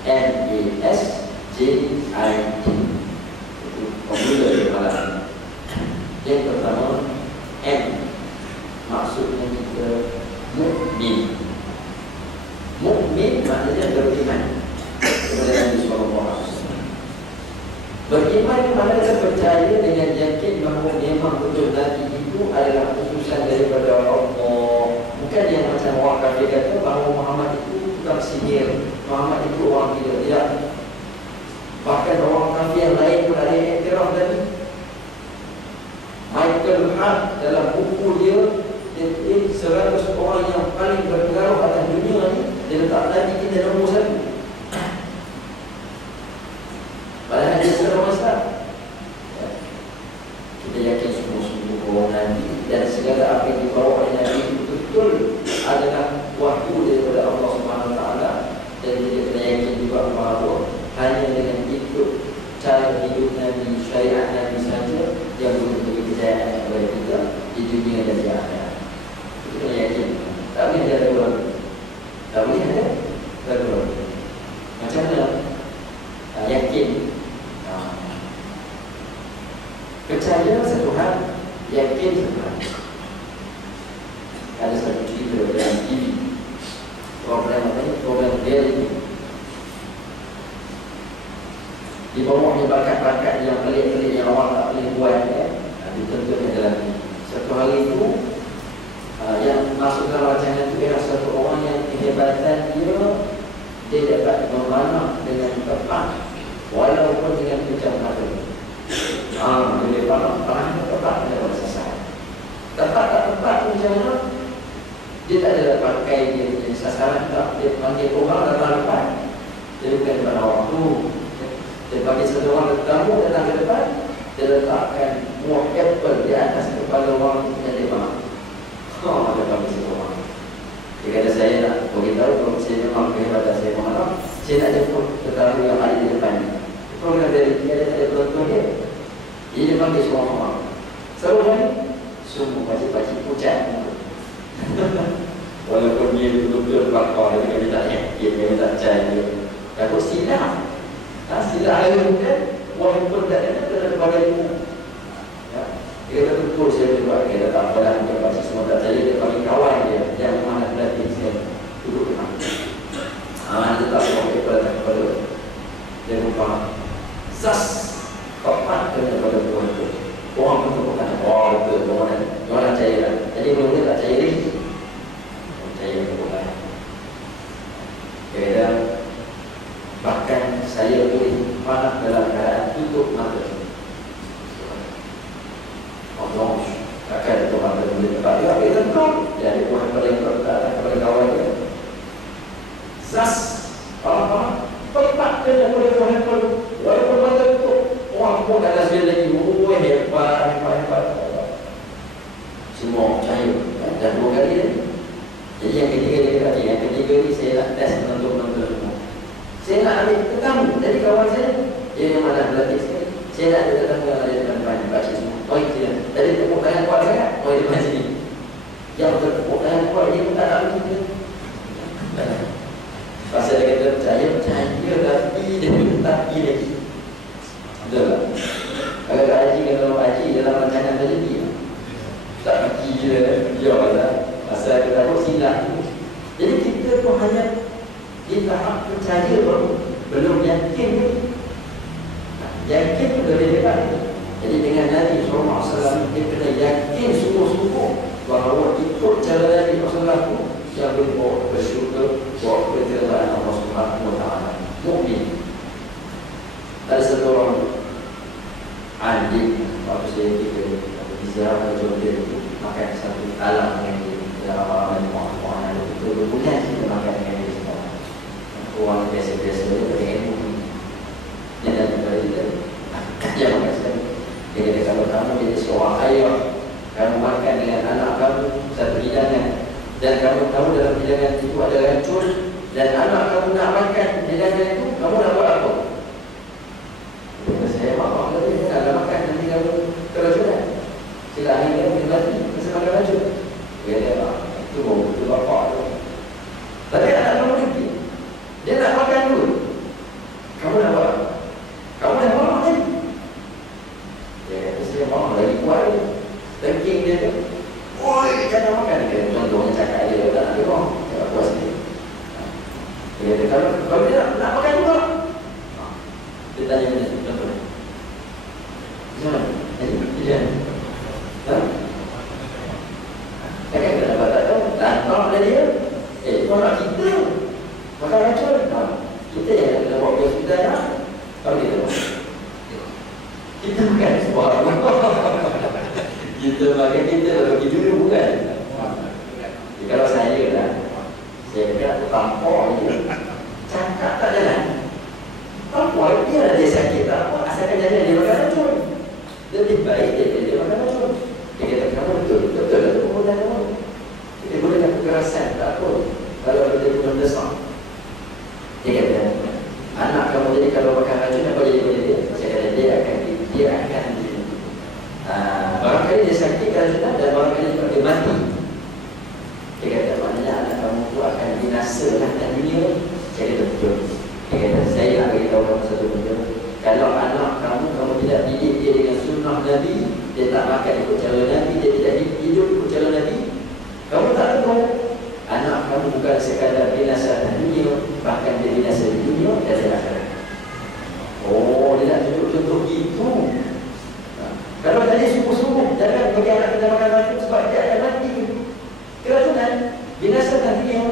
MASJID. Itu formula di malam. Yang pertama, M, maksudnya kita mukmin. Mukmin maknanya beriman kepada Nabi Sallallahu Alaihi Wasallam. Beriman maknanya percaya dengan yakin bahawa memang betul Nabi itu adalah utusan daripada Allah. Bukan yang macam orang kafir kata bahawa Muhammad itu tukang sihir, Muhammad itu orang gila. Tidak. Bahkan orang kafir yang lain pun ada yang iktiraf tadi. Michael Hart dalam buku dia 100 orang yang paling berpengaruh atas dunia ni, dia letak Nabi kita nombor 1. Padahal dia seorang Islam. Kita yakin sungguh-sungguh bahawa Nabi dan segala apa yang dibawa oleh Nabi itu betul adalah wahyu daripada Allah Subhanahu Wa Taala. Dan kita kena yakin juga bahawa hanya dengan itu cara hidup Nabi, syariat Nabi saja yang boleh memberi kejayaan kepada kita di dunia dan di akhirat. Kita kena yakin. Tak boleh ada dua. Tak boleh ada dua. Macam mana? Yakin. Percaya satu hal, yakin satu hal. Ada satu cerita dalam TV. Program apa ni? Program reality. Di bawahnya bakat-bakat yang pelik-pelik yang orang tak boleh buat, ya. Itu tentunya dalam ini. Satu hari itu yang masuk dalam rancangan itu ialah satu orang yang kehebatan dia dapat memanah dengan tepat walaupun dengan kejam mata. Dia panah tepat dia dapat selesai. Tepat tak tepat macam mana? Dia tak ada pakai dia sasaran tak. Dia panggil orang datang depan. Dia bukan depan orang tu. Dia panggil satu orang tamu datang ke depan. Dia letakkan buah apple di atas kepala orang yang dia panah. Dia panggil satu orang. Dia kata saya nak beritahu kalau saya memang kehebatan saya memarah, saya nak jemput tetamu yang ada di depan. Program dari dia ada penonton dia. Dia panggil semua orang. Selalu hari semua pakcik-pakcik pucat. Walaupun dia betul-betul bakar, dia tak yakin, dia tak percaya. Takut silap. Silap air bukan, walaupun tak ada kepada ibu. Dia kata betul saya boleh buat. Dia tak apalah, dia pakcik semua tak percaya. Dia panggil kawan dia, yang mana berlatih saya duduk depan. Dia tak boleh kepada dia lupa. Sas tepat kena pada Tuhan itu. Orang pun bukan betul orang percaya lah. Jadi mula-mula tak percaya lagi. Percaya kebetulan. Kira bahkan saya boleh panah dalam keadaan tutup mata. Allah takkan tutup mata boleh tepat juga. Kita betul. Jadi Tuhan paling berkata kepada kawan dia. Sas apa? Tepat kena pada Tuhan itu. Walaupun mata tutup. Orang pun tak ada sekali lagi. Hebat. Semua percaya. Dan 2 kali ni. Jadi yang ketiga dia kata, yang ketiga ni saya nak test menonton semua. Saya nak ambil tetamu. Jadi kawan saya, dia memang dah berlatih sekali. Saya nak ada tetamu yang ada depan baca semua. Tidak. Tadi tepuk tangan kuat sangat. Depan sini. Yang tepuk tangan kuat, dia pun tak nak ambil. Pasal dia kata percaya tapi dia pun tak pergi lagi. Betul tak? Kalau haji, kalau haji dalam rancangan tadi tak pergi je, biarlah. Pasal kita takut silap. Jadi kita pun hanya di tahap percaya baru, belum yakin pun. Yakin pun lebih dekat. Jadi dengan Nabi SAW, dia kena yakin sungguh-sungguh bahawa ikut cara Nabi SAW yang boleh bawa kepada syurga, bawa kepada kerajaan Allah Subhanahu Wa Taala. Mukmin. Ada satu orang adik waktu saya kita Izra dia makan satu alam dengan dia orang orang itu berbulan kita makan dengan dia semua orang biasa-biasa dia pakai ilmu dia dah berita dia makan sekali dia kata kalau kamu jadi seorang ayah kamu makan dengan anak kamu satu hidangan dan kamu dalam hidangan itu ada racun dan anak kamu nak makan hidangan itu kamu nak buat apa? Saya maaf tapi saya nak makan nanti kamu keracunan sila akhirnya mungkin mati masa makan racun dia kata itu bapak tu tapi anak kamu nanti dia nak makan dulu kamu nak buat apa? Kamu dah maaf kan? Dia kata saya maaf lagi kuat ranking dia tu oi jangan makan dia contohnya cakap dia tak nak tengok dia puas dia dia kata kalau dia nak makan juga dia tanya macam contohnya macam mana? Dia kan kena dapat tak tahu lantar pada dia kau nak kita makan racun kita yang kena bawa ke hospital ya? Kalau kita makan sebuah kita makan kita bagi dulu bukan kalau saya lah saya kena tampor je cakap tak jalan tampor dia sakit tak apa asalkan jalan dia makan racun lebih baik dia makan racun dia kata kamu betul lah kemudian kamu dia boleh nak kekerasan tak apa kalau dia guna besar dia kata anak kamu jadi kalau makan racun apa jadi boleh dia saya kata dia akan barangkali dia sakit keracunan dan barangkali dia mati dia kata maknanya anak kamu tu akan binasa lah dan dunia saya kata betul dia kata saya nak beritahu kamu satu benda kalau anak kamu tidak didik dia dengan sunnah Nabi dia tak makan ikut cara Nabi dia tidak hidup ikut cara Nabi kamu tak tahu anak kamu bukan sekadar binasa dan dunia bahkan dia binasa di dunia dan di akhirat oh dia nak tunjuk contoh itu kalau tadi sungguh-sungguh jangan bagi anak kita makan racun sebab dia akan mati keracunan binasa dan dunia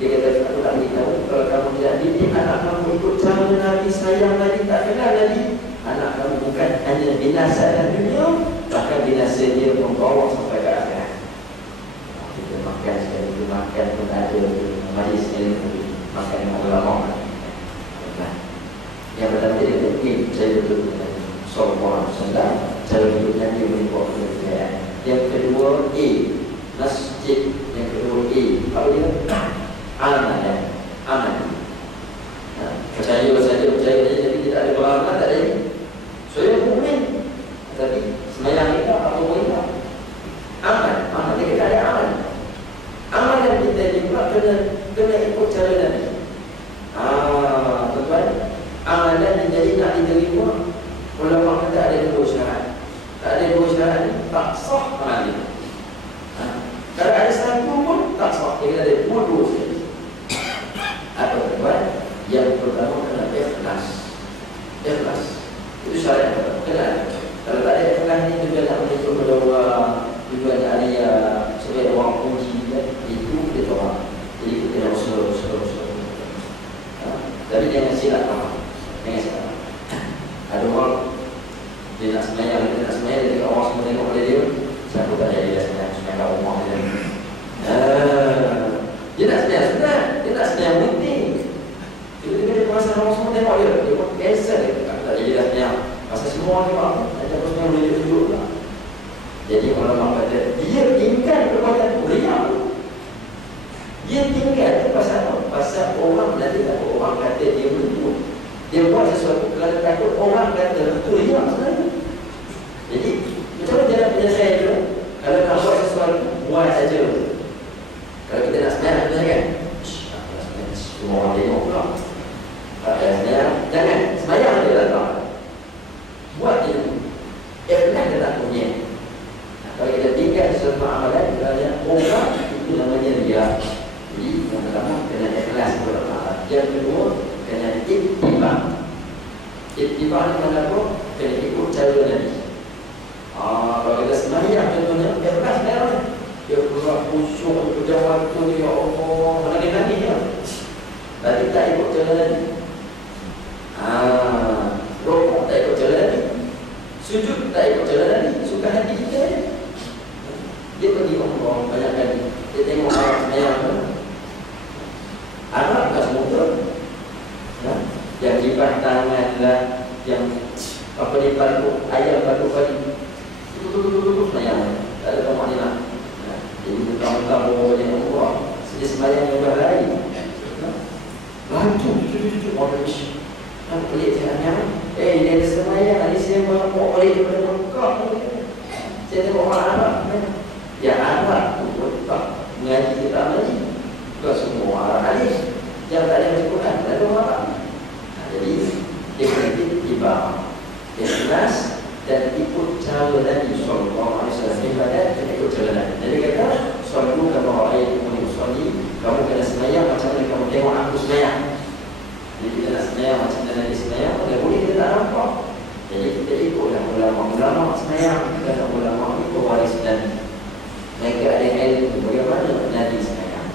dia kata aku tak beritahu kalau kamu tidak didik anak kamu ikut cara Nabi sayang Nabi tak kenal Nabi anak kamu bukan hanya binasa dan dunia bahkan binasa dia membawa sampai ke akhirat kita makan sekali itu makan pun ada majlis sekali makan dengan ulama yang pertama dia kata saya betul sallallahu alaihi wasallam cara hidup Nabi membawa kebahagiaan yang kedua masjid yang kedua apa dia aman percaya saja tapi tidak ada beramal tak ada saya mukmin tapi sembahyang kita apa pun kita aman dia kata ada aman yang kita juga kena ikut cara Nabi tuan-tuan amalan yang jadi nak diterima ulama kata ada dua syarat tak ada dua syarat ni tak sah amalan kalau ada satu pun tak sah dia kata ada dua sekali apa tuan yang pertama kena ikhlas itu syarat yang pertama kena kalau tak ada ikhlas ni tujuan nak menuntut berdua tujuan aliyah supaya orang puji itu dia tolak jadi kita kena usul tapi jangan silap faham ada orang dia nak semayang jadi orang semua tengok pada dia siapa tak jadi dia semayang kat rumah dia dia nak semayang sebenarnya dia nak semayang penting tiba-tiba dia merasa orang semua tengok dia pun biasa dia tak jadi dia semayang pasal semua orang tengok ada apa semayang boleh tunjuk lah jadi orang kata dia tinggal perbuatan riak dia tinggal tu pasal apa? Pasal orang nanti takut orang kata dia betul dia buat sesuatu kerana takut orang kata betul riak sebenarnya jadi macam mana jalan penyelesaian tu kalau nak buat sesuatu buat saja kalau kita nak semayang kan semua orang tengok pula semayang jangan semayang dia datang buat dia ikhlas dia tak punya kalau kita tinggal sesuatu amalan kerana orang itu namanya riak jadi yang pertama kena ikhlas kepada Allah yang kedua kena ittiba ni mana apa kena ikut cara Nabi kalau kita semayang contohnya ikhlas semayang dia keluar khusyuk hujung waktu ya Allah menangis-nangis ya tapi tak ikut cara Nabi Rokok tak ikut jalan Nabi, sujud tak ikut jalan Nabi, suka hati kita. Dia pergi umrah banyak kali, dia tengok Arab semayang kan, Arab tak semua tu, yang lipat tangan lah, yang apa dia padu, ayam padu padi, tutup semayang, tak ada tempat ni lah. Jadi bertahun-tahun bawa dia umrah, dia semayang yang berlari. Bantu, orang ni, pelik jangan. Dia ada semayang, ni saya bawa balik daripada Mekah. Saya tengok orang Arab kan. Yang Arab tu tak mengaji kita mengaji. Bukan semua orang Arab hadis. Yang tak ada baca Quran, tak ada orang Arab. Jadi dia berarti tiba, dia jelas dan ikut cara Nabi SAW. Ibadat dan ikut cara Nabi. Jadi kata, suatu kalau ayat itu suami, kamu kena semayang macam mana kamu tengok aku semayang. Jadi kita nak semayang macam mana Nabi semayang, boleh kita tak nampak. Jadi kita ikutlah ulama-ulama semayang, kita nak ulama ikut waris Nabi. Mereka ada ilmu bagaimana Nabi semayang.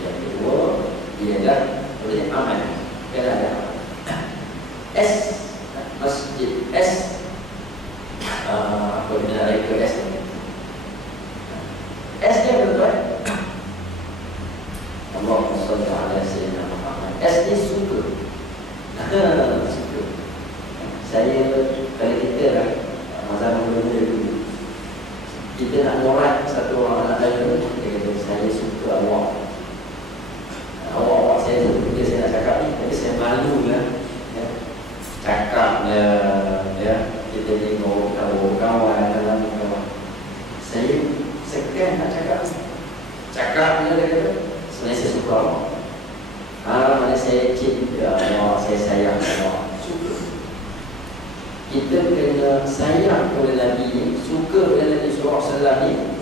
Yang kedua ialah boleh aman. Kena ada S masjid S apa benda reka S ni. S ni apa tuan? Allahumma salli ala sayyidina Muhammad. S ni suka. Suka. Saya kalau kita lah masa muda-muda dulu, kita nak ngorat satu orang anak lain, dia kata saya suka awak. Awak saya suka dia, saya nak cakap ni, tapi saya malu lah. Cakap ya, kita tengok kawan dalam kawan. Saya segan nak cakap ni dia kata sebenarnya saya suka awak. Mana saya cinta awak, saya sayang awak. Suka. Kita kena sayang kepada Nabi ni, suka kepada Nabi SAW ni.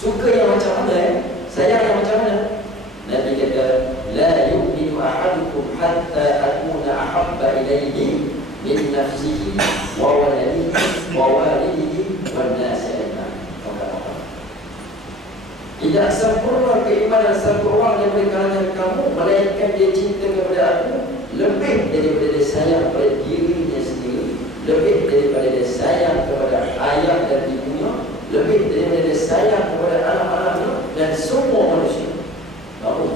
Suka yang macam mana sayang yang macam mana? Nabi kata la yu'minu ahadukum hatta akuna ahabba ilayhi min nafsihi wa waladihi wa walidihi wan nasi ajma'in. Tidak sempurna keimanan satu orang yang berkalangan kamu, melainkan dia cinta kepada aku lebih daripada dia sayang kepada dirinya sendiri, lebih daripada dia sayang kepada ayah dan ibunya, lebih daripada dia sayang kepada anak-anaknya dan semua manusia. Baru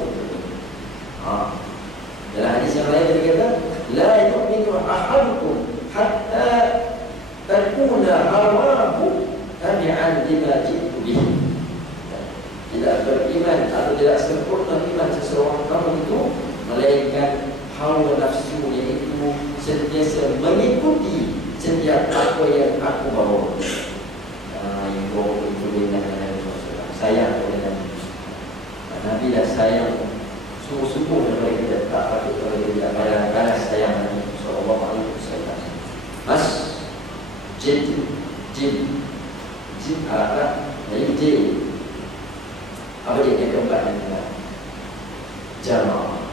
dalam hadis yang lain dia kata la yu'minu ahadukum hatta takuna hawahu tabi'an lima ji'tu bihi. Tidak beriman atau tidak sempurna iman seseorang kamu itu melainkan hawa nafsunya itu sentiasa mengikuti setiap apa yang aku bawa. Itu dengan sayang kepada Nabi. Nabi dah sayang sungguh-sungguh daripada kita, tak patut kalau kita tidak balas sayang Nabi sallallahu alaihi wasallam. Mas jin Arab dari jin. Apa dia yang keempat yang kita jamaah,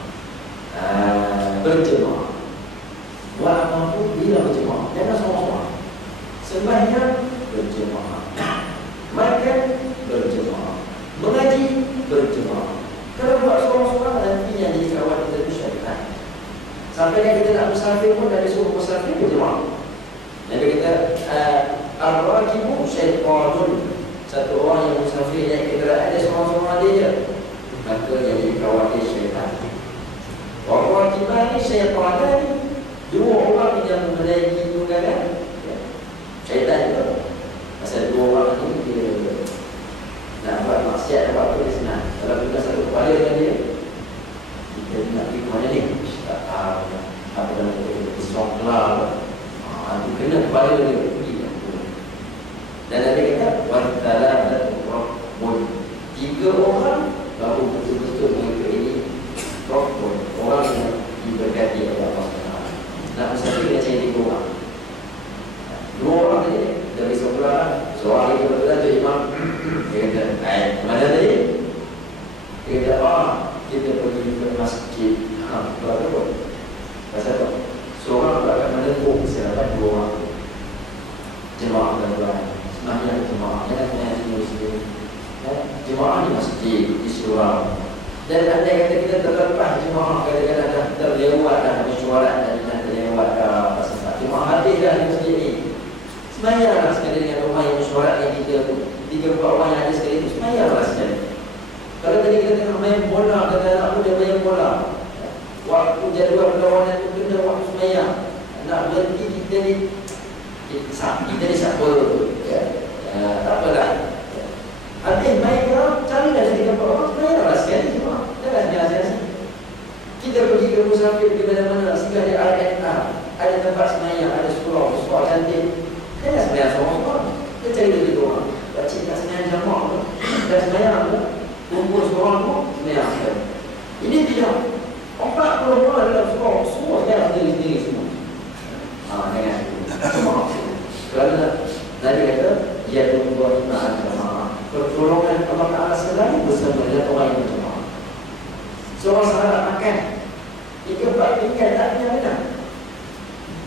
berjemaah. Buat apapun bila berjemaah, jangan semua-semua. Sembahyang berjemaah, makan berjemaah, mengaji berjemaah. Kalau buat seorang-seorang nanti yang jadi kawan kita itu syaitan. Sampai yang kita nak musafir pun dari suruh musafir berjemaah. Nabi kata ar-rakibu syaitanun. Satu orang yang musafir naik kenderaan dia seorang-seorang dia je, maka yang jadi kawan dia syaitan. Orang kita ni syaitan ni, dua orang yang menaiki tunggangan syaitan juga. Pasal dua orang ni dia nak buat maksiat apa dia senang. Kalau kita satu kepala dengan dia, kita nak pergi ke mana ni? Tak tahu apa nama dia, Islam kelar. Itu kena kepala dia. Dan Nabi kata wattaladatu rabbun. Tiga orang baru betul-betul mereka ini rabbun, orang yang diberkati oleh Allah SWT. Nak musafir dia cari tiga orang. Dua orang tadi dari sebelah, seorang lagi betul tu imam. Dia kata, mana tadi? Dia kata, kita pergi ke masjid. Berapa pun? Pasal apa? Seorang akan menentuh siapa dua orang jemaah dan doa. Sebenarnya jemaah, jangan mengaji sendiri. Jemaah di masjid, di surau. Dan andai kata kita terlepas jemaah, kadang-kadang dah terlewat dah mesyuarat dan dah terlewat dah jadual perlawanan itu kena waktu semayang. Nak berhenti kita ni siapa ya? Tak apalah. Habis main orang, carilah jadi gambar orang, semayanglah sekali semua. Jangan biasa-biasa. Kita pergi ke musafir di mana-mana, sehingga ada RNA, ada tempat semayang, ada sekolah cantik. Jangan semayang semua. Kita cari lagi orang. Pakcik tak semayang jamaah tu, dah semayang tu, kumpul seorang tu, semayang sekali. Ini tidak. 40 orang dalam sekolah, semua semayang sendiri-sendiri semua. Jangan. Semua. Kerana Nabi kata, dia membuat iman jamaah. Pertolongan Allah Ta'ala selalu bersama dengan orang yang berjamaah. Seorang sahabat makan 3-4 pinggan tak punya mana.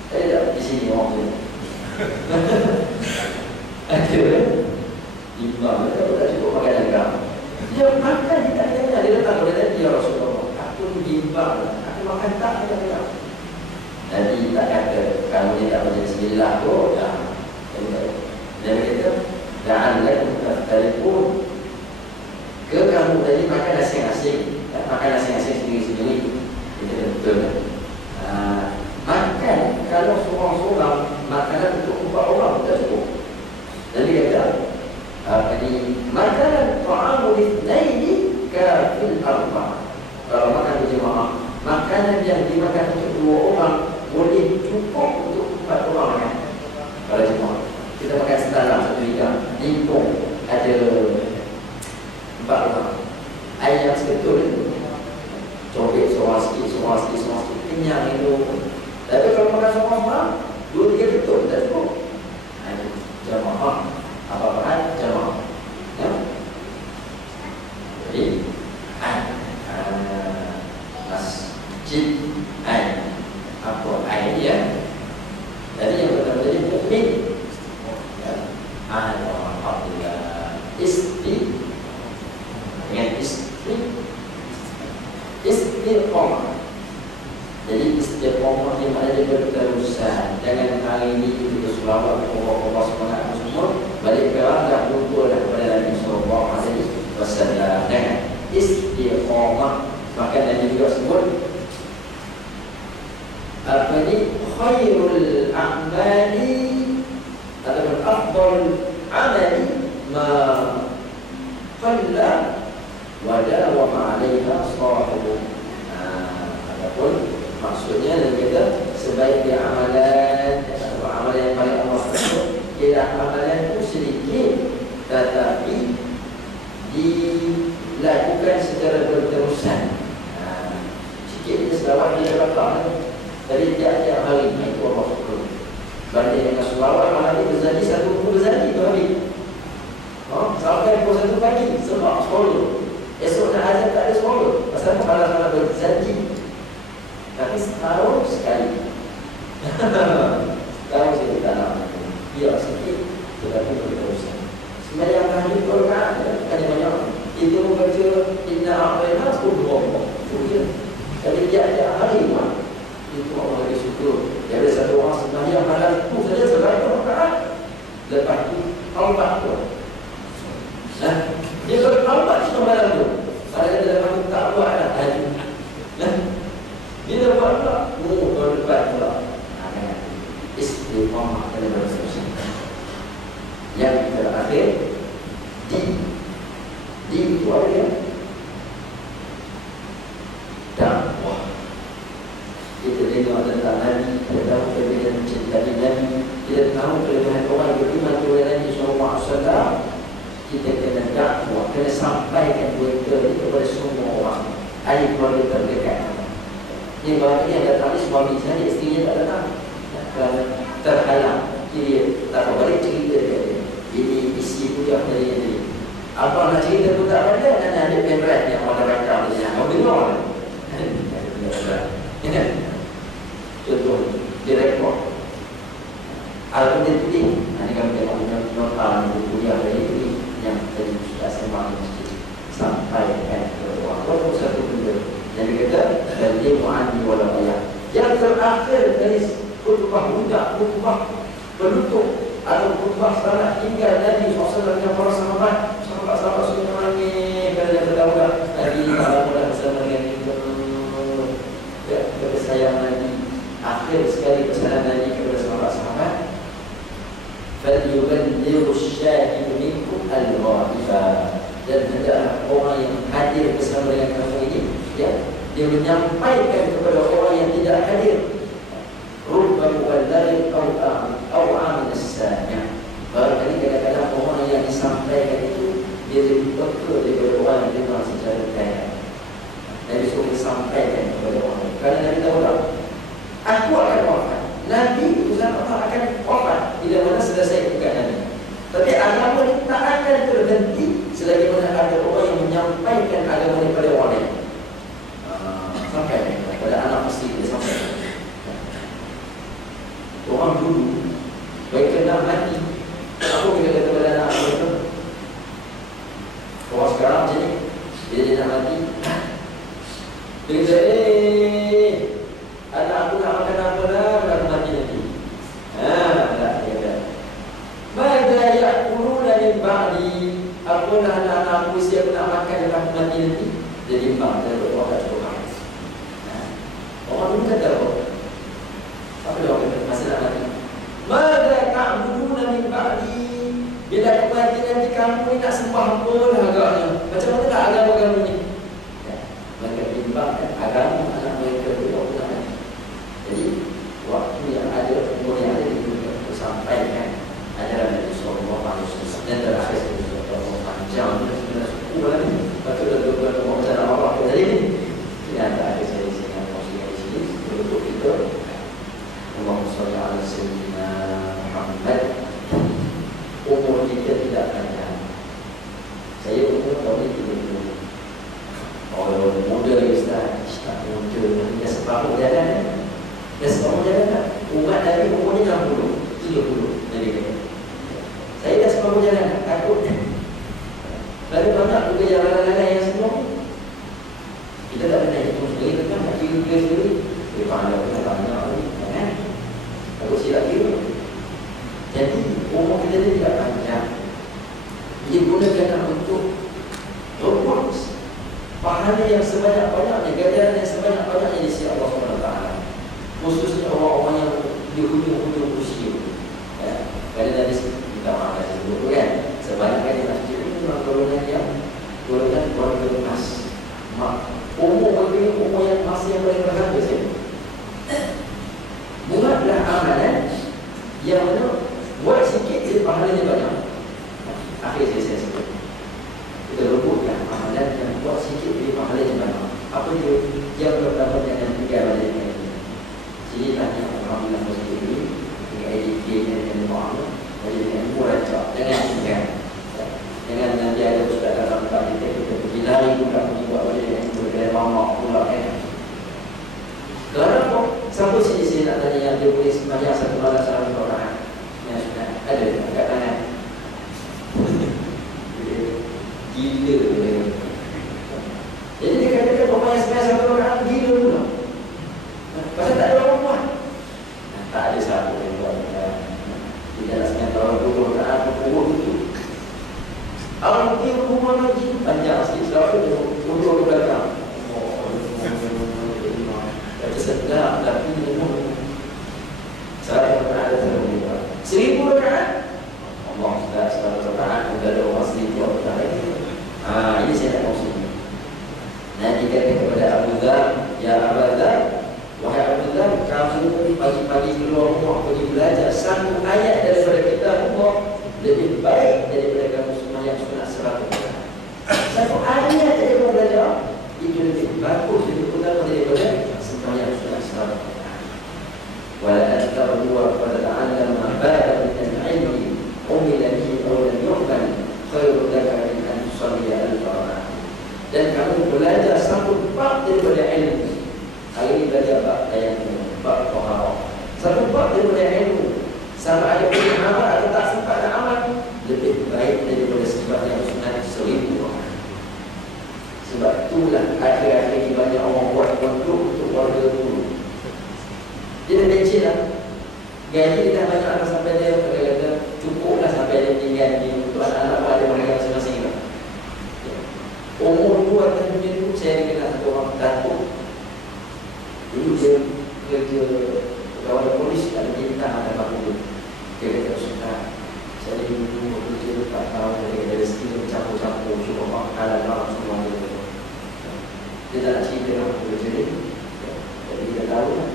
Ada tak di sini orang tu? Ada. Imam dia tak cukup makan agam. Dia makan dia tak tanya. Dia datang kepada Nabi, ya Rasulullah, aku ni bimbang, aku makan tak punya. Nabi tak kata kamu ni tak boleh bismillah tu. Dia kata la'allakum taftalifun. Ke kamu tadi makan asing-asing, makan asing-asing sendiri-sendiri. Itu betul kan? Makan kalau seorang-seorang makanan untuk 4 orang tak cukup. Jadi kata makanan ta'amul itsnaini kafil arba'. Kalau makan berjemaah, makanan yang dimakan untuk 2 orang boleh cukup untuk 4 orang makan. Kalau jemaah kita makan setalah satu hidang, limpung ada 4 orang. Air yang sebetul cobek seorang sikit, kenyang itu. Tapi kalau makan seorang-seorang 2-3 betul tak cukup. Jamaah apa-apaan jamaah ya? Jadi masjid apa dia? Jadi yang pertama tadi mukmin. Alhamdulillah. Dengan istiqomah. Jadi istiqomah ni maknanya berterusan. Jangan hari ini kita selawat Allah semangat semua, balik ke orang dah lupa dah kepada Nabi sallallahu alaihi wasallam. Jangan istiqomah. Maka Nabi juga sebut apa ni, khairul a'mali ataupun afdal amali ma qalla wa dawama 'alaiha sahibu. Ataupun maksudnya dia kata sebaik-baik amalan atau amalan yang paling Allah sebut ialah amalan itu sedikit tetapi dilakukan secara berterusan. Sikit dia selawat dia dapat dari tiap-tiap hari itu Allah sebut. Banding dengan selawat malam ini berzadi satu buku berzadi tu hari. Sampai pukul 1 pagi sebab sekolah. Esok nak azan tak ada sekolah. Pasal malam-malam berzadi. Tapi setahun sekali. Setahun sekali tak nak. Biar sikit tetapi berterusan. Sembahyang tahajud Quran kan banyak. Itu membaca inna a'tayna 10 rakaat. Itu je. Jadi tiap-tiap hari itu Allah bagi syukur. Jadi satu orang sembahyang malam itu saja sebaik rakaat. Lepas itu taubat tu. Dia kalau taubat itu malam tu. Kalau dia lepas itu tak buat dah tahajud. Dia dah buat pula. Kalau lepas pula. Istiqamah kena bersesuaian. Yang terakhir di itu apa dia? Dakwah. Kita dengar tentang Nabi, kita tahu kelebihan mencintai Nabi, kita tahu kelebihan orang yang beriman kepada Nabi SAW. Kita kena dakwah, kena sampaikan berita ini kepada semua orang. Ahli keluarga terdekat. Ini bahagian yang datang ni suami saya, isterinya tak datang kerana terhalang. Dia tak balik cerita dia. Ini isi kuliah tadi. Abang nak cerita pun tak ada, dan ada pendrive yang orang rakam dia. Kau dengar. Contoh, dia rekod. Album dia tulis. Ini kami tengok nota kuliah tadi ini yang tadi sudah sembang sampai ke orang. Walaupun satu benda. Yang dia kata, dan dia mu'ani wala bayar. Yang terakhir dari khutbah budak, khutbah penutup atau khutbah salat tinggal Nabi SAW dengan para sahabat. Sahabat-sahabat sudah menangis kerana dia berdaulat. Nabi tak lama dah bersama dengan itu. Ya, sayang Nabi. Akhir sekali pesanan Nabi kepada sahabat-sahabat, فَلْيُبَلِّغُ الشَّاهِدُ مِنْكُمْ الْغَائِبَ. Dan hendaklah orang yang hadir bersama dengan kamu ini, ya, dia menyampaikan kepada orang yang tidak hadir. Rubba muballighin aw amin as-sami'. Barangkali kadang-kadang orang yang disampaikan itu dia lebih peka daripada orang yang dengar secara kaya. Nabi suruh sampaikan kepada orang. Kerana Nabi tahu tak, aku akan wafat. Nabi utusan Allah akan wafat bila mana selesai tugas Nabi. Tapi agama ini tak akan terhenti selagi mana ada orang yang menyampaikan agama ini kepada orang lain. Sampai kepada anak mesti dia sampaikan. Orang dulu baik kena mati, aku bila kata kepada anak aku itu, orang sekarang macam ni, bila dia nak mati, dia kata, anak aku nak makan apa lah, nak mati nanti. Tak, dia kata, Mada ya'kuluna min ba'di. Apalah anak-anak aku siap nak makan dan aku mati nanti. Dia timbang, dia berdoa kat Tuhan. Orang dulu kata apa? Apa dia kata masa nak mati? Mada ta'buduna min ba'di. Bila aku mati nanti kamu ni nak sembah apa lah agaknya. Macam mana tak agama kamu ni? Mereka timbangkan agama anak mereka berdoa nak mati. Jadi waktu yang ada, umur yang ada di dunia untuk sampaikan ajaran Nabi sallallahu alaihi wasallam. Dan terakhir Allah panjang sudah cukup lagi. Patut dah dua macam Allah tadi ni. Ini antara saya dengan kongsikan di sini untuk kita. Allahumma shalli ala sayyidina Muhammad. Umur kita tidak panjang. Saya umur tahun ini 30. Kalau muda Ustaz, tak muda, dah separuh jalan. Dah separuh jalan tak? Umat Nabi umurnya 60, 30 Nabi kata. Saya dah separuh jalan, takut. Lalu banyak juga jalan-jalan yang semua kita tak pernah hitung sendiri, kan? Tak kira-kira sendiri. Dia pandai banyak lagi, kan? Takut silap kira. Jadi umur kita ni tidak panjang. Jadi gunakan untuk berbuat pahala yang sebanyak-banyaknya, ganjaran yang sebanyak-banyaknya di sisi Allah SWT. Khususnya orang-orang yang di hujung-hujung usia. Kerana tadi kita makan dulu kan, sebanyak kali masjid ini memang golongan yang golongan keluarga emas. Umur bagi umur yang masih yang paling berharga sekali. Buatlah amalan yang mana buat sikit dia pahalanya banyak. Akhir saya sebut. Kita rebutkan amalan yang buat sikit dia pahalanya banyak. Apa dia? Yang pertama yang tiga balik ini. Sini tanya Alhamdulillah masjid ini dengan edit yang mu'amal. Jadi dengan murajak, jangan nanti ada ustaz dalam tempat kita pergi lari pula pergi buat balik dengan berkata mamak pula kan. Sekarang kok siapa sini nak tanya yang dia boleh sembahyang satu malam salam orang yang sudah ada angkat tangan. Gila dia. Jadi dia katakan orang yang sembahyang satu orang gila pula. Pasal tak ada orang buat. Tak ada satu yang buat. Tidak nak senyap orang dulu tak ada pukul itu. Orang dia rumah lagi panjang sikit selalu dia duduk ke belakang. Kata sedap tapi minum. Saya pernah ada terlalu buat 1000 rakaat. Allah sudah 100 rakaat sudah ada orang 1000 rakaat. Ini saya nak kongsi. Nabi kata kepada Abu Dhar, ya Abu Dhar, wahai Abu Dhar, kamu pagi-pagi keluar rumah pergi belajar satu ayat daripada kitab Allah lebih baik daripada kamu semua yang sunat 100 rakaat. Satu ayat saja kamu belajar itu lebih bagus, lebih utama daripada sembahyang sunat 100 rakaat. Wala atqahu wa qad ta'allama ba'da min al-'ilmi umila bihi aw lam yu'mal khairun laka min an tusalli al-fara'id. Dan kamu belajar satu bab daripada ilmu. Hari ini belajar bab ayat ini, bab taharah. Satu bab daripada ilmu. Sama ada punya amal atau tak sempat nak amal, lebih baik daripada sembahyang sunat 1000 rakaat. Sebab itulah akhir-akhir ini banyak orang buat untuk keluarga dulu. Dia dah becik lah. Gaji dia dah banyak lah sampai dia kata cukup lah sampai dia tinggal ni untuk anak-anak buat dia mereka masing-masing lah. Umur 2 tahun dulu saya kenal satu orang takut. Dulu dia kerja pegawai polis tak ada bintang ada apa-apa. Dia kata, Ustaz, saya dulu bekerja 4 tahun dari skill bercampur-campur, cuba makanan orang semua dia. Dia tak nak cerita apa kerja dia. Jadi dia tahu lah.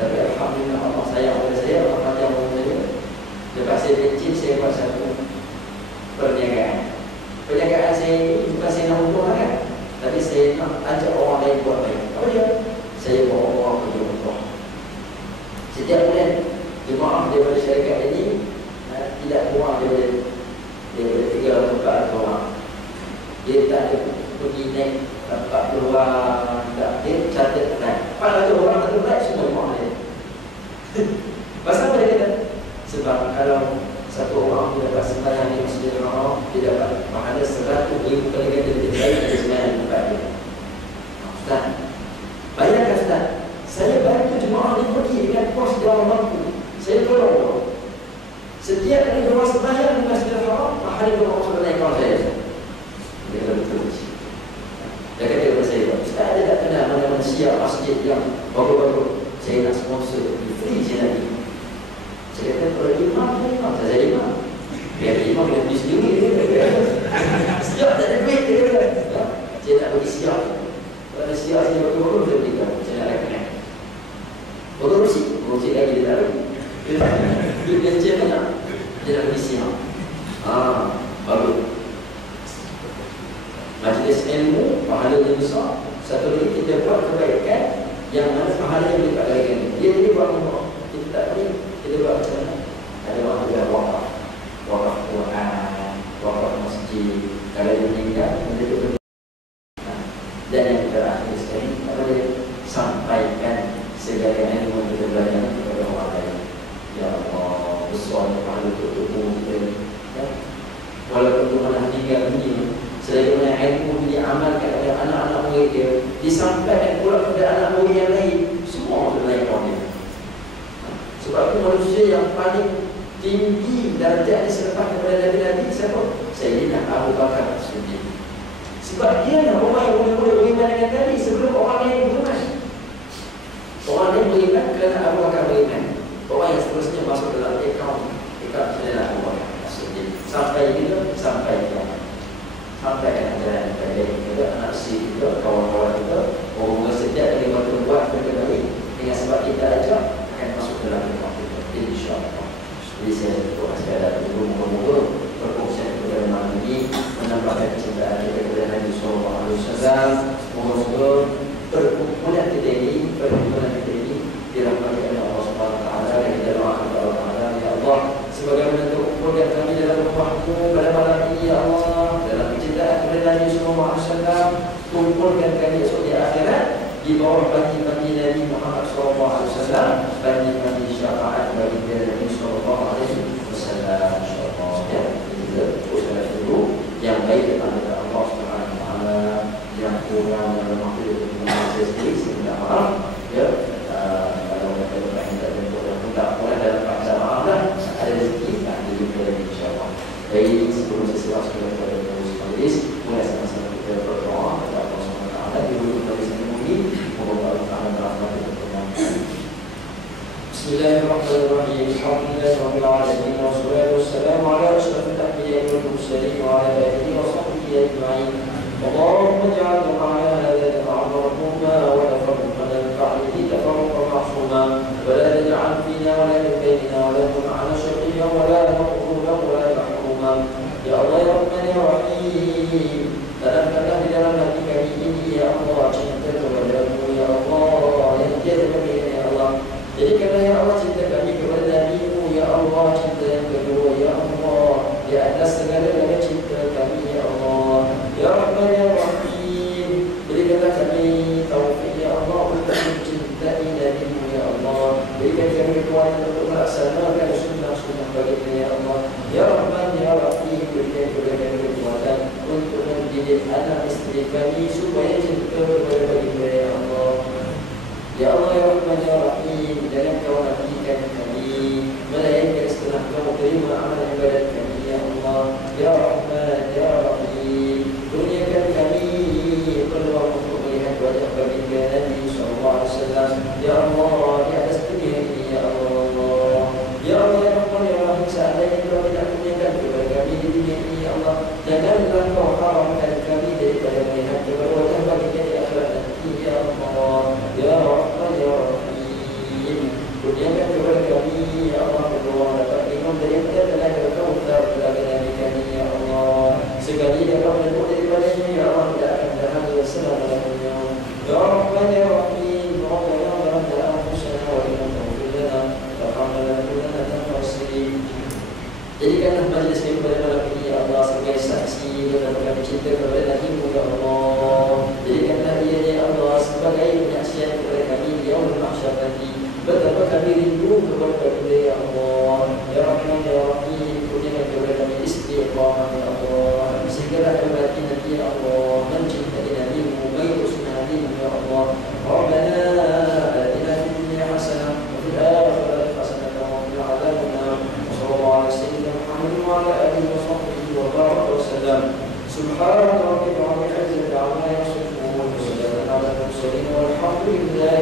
Tapi Alhamdulillah Allah sayang pada saya, Allah panjang umur saya. Lepas saya kecil, saya buat satu perniagaan. Perniagaan saya ini bukan saya nak untung kan, tapi saya nak ajak orang lain buat baik. Apa dia? Saya bawa orang kerja untung. Setiap bulan jemaah daripada syarikat ini tidak kurang daripada 3-4 orang. Dia tak ada pergi naik tempat keluar, tak, dia catat naik 400 orang tak naik semua jemaah dia. Pasal apa dia kata? Sebab kalau satu orang dia dapat sembahyang di Masjidil Haram, dia dapat pahala 100,000 kali ganda lebih baik dari sembahyang di tempat dia. Ustaz, bayangkan Ustaz, saya bantu jemaah ni pergi dengan kos dia orang mampu. Saya tolong. Setiap kali dia orang sembahyang di Masjidil Haram, pahala dia orang sudah naik kawan saya. Dia kata betul. Dia kata kepada saya, Ustaz ada tak kenal mana-mana siap masjid yang baru-baru? Saya nak sponsor, free je lagi. Saya kata, kalau imam, saya imam. Biar imam kena beli sendiri. Siap tak ada duit, dia kata. Saya nak bagi siap. Kalau ada siap, saya baru-baru, saya berikan. Saya nak rakan. Berurusi lagi dia tak ada. Dia kerja banyak. Dia nak bagi siap. Baru. Majlis ilmu, pahalanya besar. Satu lagi kita buat kebaikan yang mana pahala yang dilipat lagi. Dia buat umrah. Kita tak boleh. Kita buat macam mana? Ada orang juga wakaf. Wakaf Quran, wakaf masjid. Kalau dia meninggal, dia juga. Dan yang terakhir sekali, apa dia? Sampaikan segala ilmu yang kita belajar kepada orang lain. Ya Allah, besar pahala untuk tubuh kita. Ya? Walaupun Tuhan dah meninggal dunia, selagi mana ilmu diamalkan oleh anak-anak murid dia, disampaikan pula kepada anak murid yang lain, semua orang lain orang dia. Sebab itu manusia yang paling tinggi darjah diselepas kepada Nabi-Nabi siapa? Sayyidina Abu Bakar Siddiq. Sebab dia lah orang yang boleh beriman dengan Nabi sebelum orang lain beriman. Orang lain beriman kerana Abu Bakar beriman. Orang yang seterusnya masuk dalam akaun Sayyidina Abu Bakar Siddiq. Sampai bila? Sampai kiamat. Sampai ajaran kepada kita, anak si kita, kawan-kawan kita, orang sejak dari waktu buat mereka baik dengan sebab kita ajak akan masuk dalam rumah kita, insyaAllah. Jadi saya berdoa sekadar dulu, moga-moga perkongsian kepada malam ini menambahkan kecintaan kita kepada Nabi SAW. Moga-moga perkumpulan kita ini dirahmati oleh Allah SWT, dan kita doakan kepada Allah Taala, ya Allah, sebagaimana kumpulkan kami dalam rumah-Mu pada malam ini, ya Allah, dalam kecintaan kepada Nabi SAW, kumpulkan kami esok di akhirat di bawah bagi-bagi Nabi Muhammad SAW, bagi-bagi syafaat bagi Nabi SAW, insyaAllah. Ya, kita usaha dulu yang baik kepada Allah SWT, yang kurang yang lemah itu saya sendiri, saya minta maaf. Ya, kalau kita minta boleh dalam bahasa maaf lah, ada rezeki tak dijumpa lagi, insyaAllah. Baik, sebelum saya siap kepada majlis, mulai sama-sama kita berdoa kepada Allah SWT. Dulu majlis ini, moga Allah Taala merahmati kita. Bismillahirrahmanirrahim. Alhamdulillahirabbil alamin, wassalatu wassalamu ala asyrafil anbiya'i wal mursalin wa ala alihi wa sahbihi ajma'in. Allahumma ij'al du'ana hadha ma'rufuma wa nafa'na bihi tafarruqa mahsuma wa la taj'al fina wa la bainana wa la tun'ana shaqiyya wa la maqruban wa la mahruma. Ya Allah, ya Rahman, ya Rahim, tanamkanlah di dalam hati kami ini, ya Allah, cinta kepada-Mu, ya Allah, yang tiada berbeza, ya Allah. Jadikanlah, ya Allah, cinta kami kepada Nabi-Mu, ya Allah, cinta yang kedua, ya Allah, di atas segala-galanya cinta kami, ya Allah. Ya Rahman, ya Rahim, berikanlah kami taufik, ya Allah, untuk mencintai Nabi-Mu, ya Allah. Berikan kami kekuatan untuk melaksanakan sunnah-sunnah baginda, ya Allah. Ya Rahman, ya Rahim, berikan kepada kami kekuatan untuk mendidik anak istri kami supaya cinta kepada baginda, ya Allah. Ya Allah, ya Rahman, ya Rahim, jangan Kau nafikan kami, melainkan setelah Kau terima amal ibadat kami, ya Allah. Ya Rahman, ya Rahim, kurniakan kami peluang untuk melihat wajah baginda Nabi SAW. Ya Allah, kasihan kepada kami di yaumul mahsyar nanti. Betapa kami rindu kepada Bunda ya Allah. Ya Rahman ya Rahim, kurniakan kepada kami istiqamah ya Allah. Segera kembali nanti ya Allah, mencintai Nabi-Mu, mengikut sunnah Nabi-Mu ya Allah. Rabbana atina fid dunya hasanah wa fil akhirati hasanah wa qina adzaban nar. Sallallahu alaihi wasallam Muhammad wa ala alihi wa sahbihi wa baraka wa sallam. Subhana rabbika rabbil izzati amma yasifun wa salamun ala al mursalin walhamdulillahi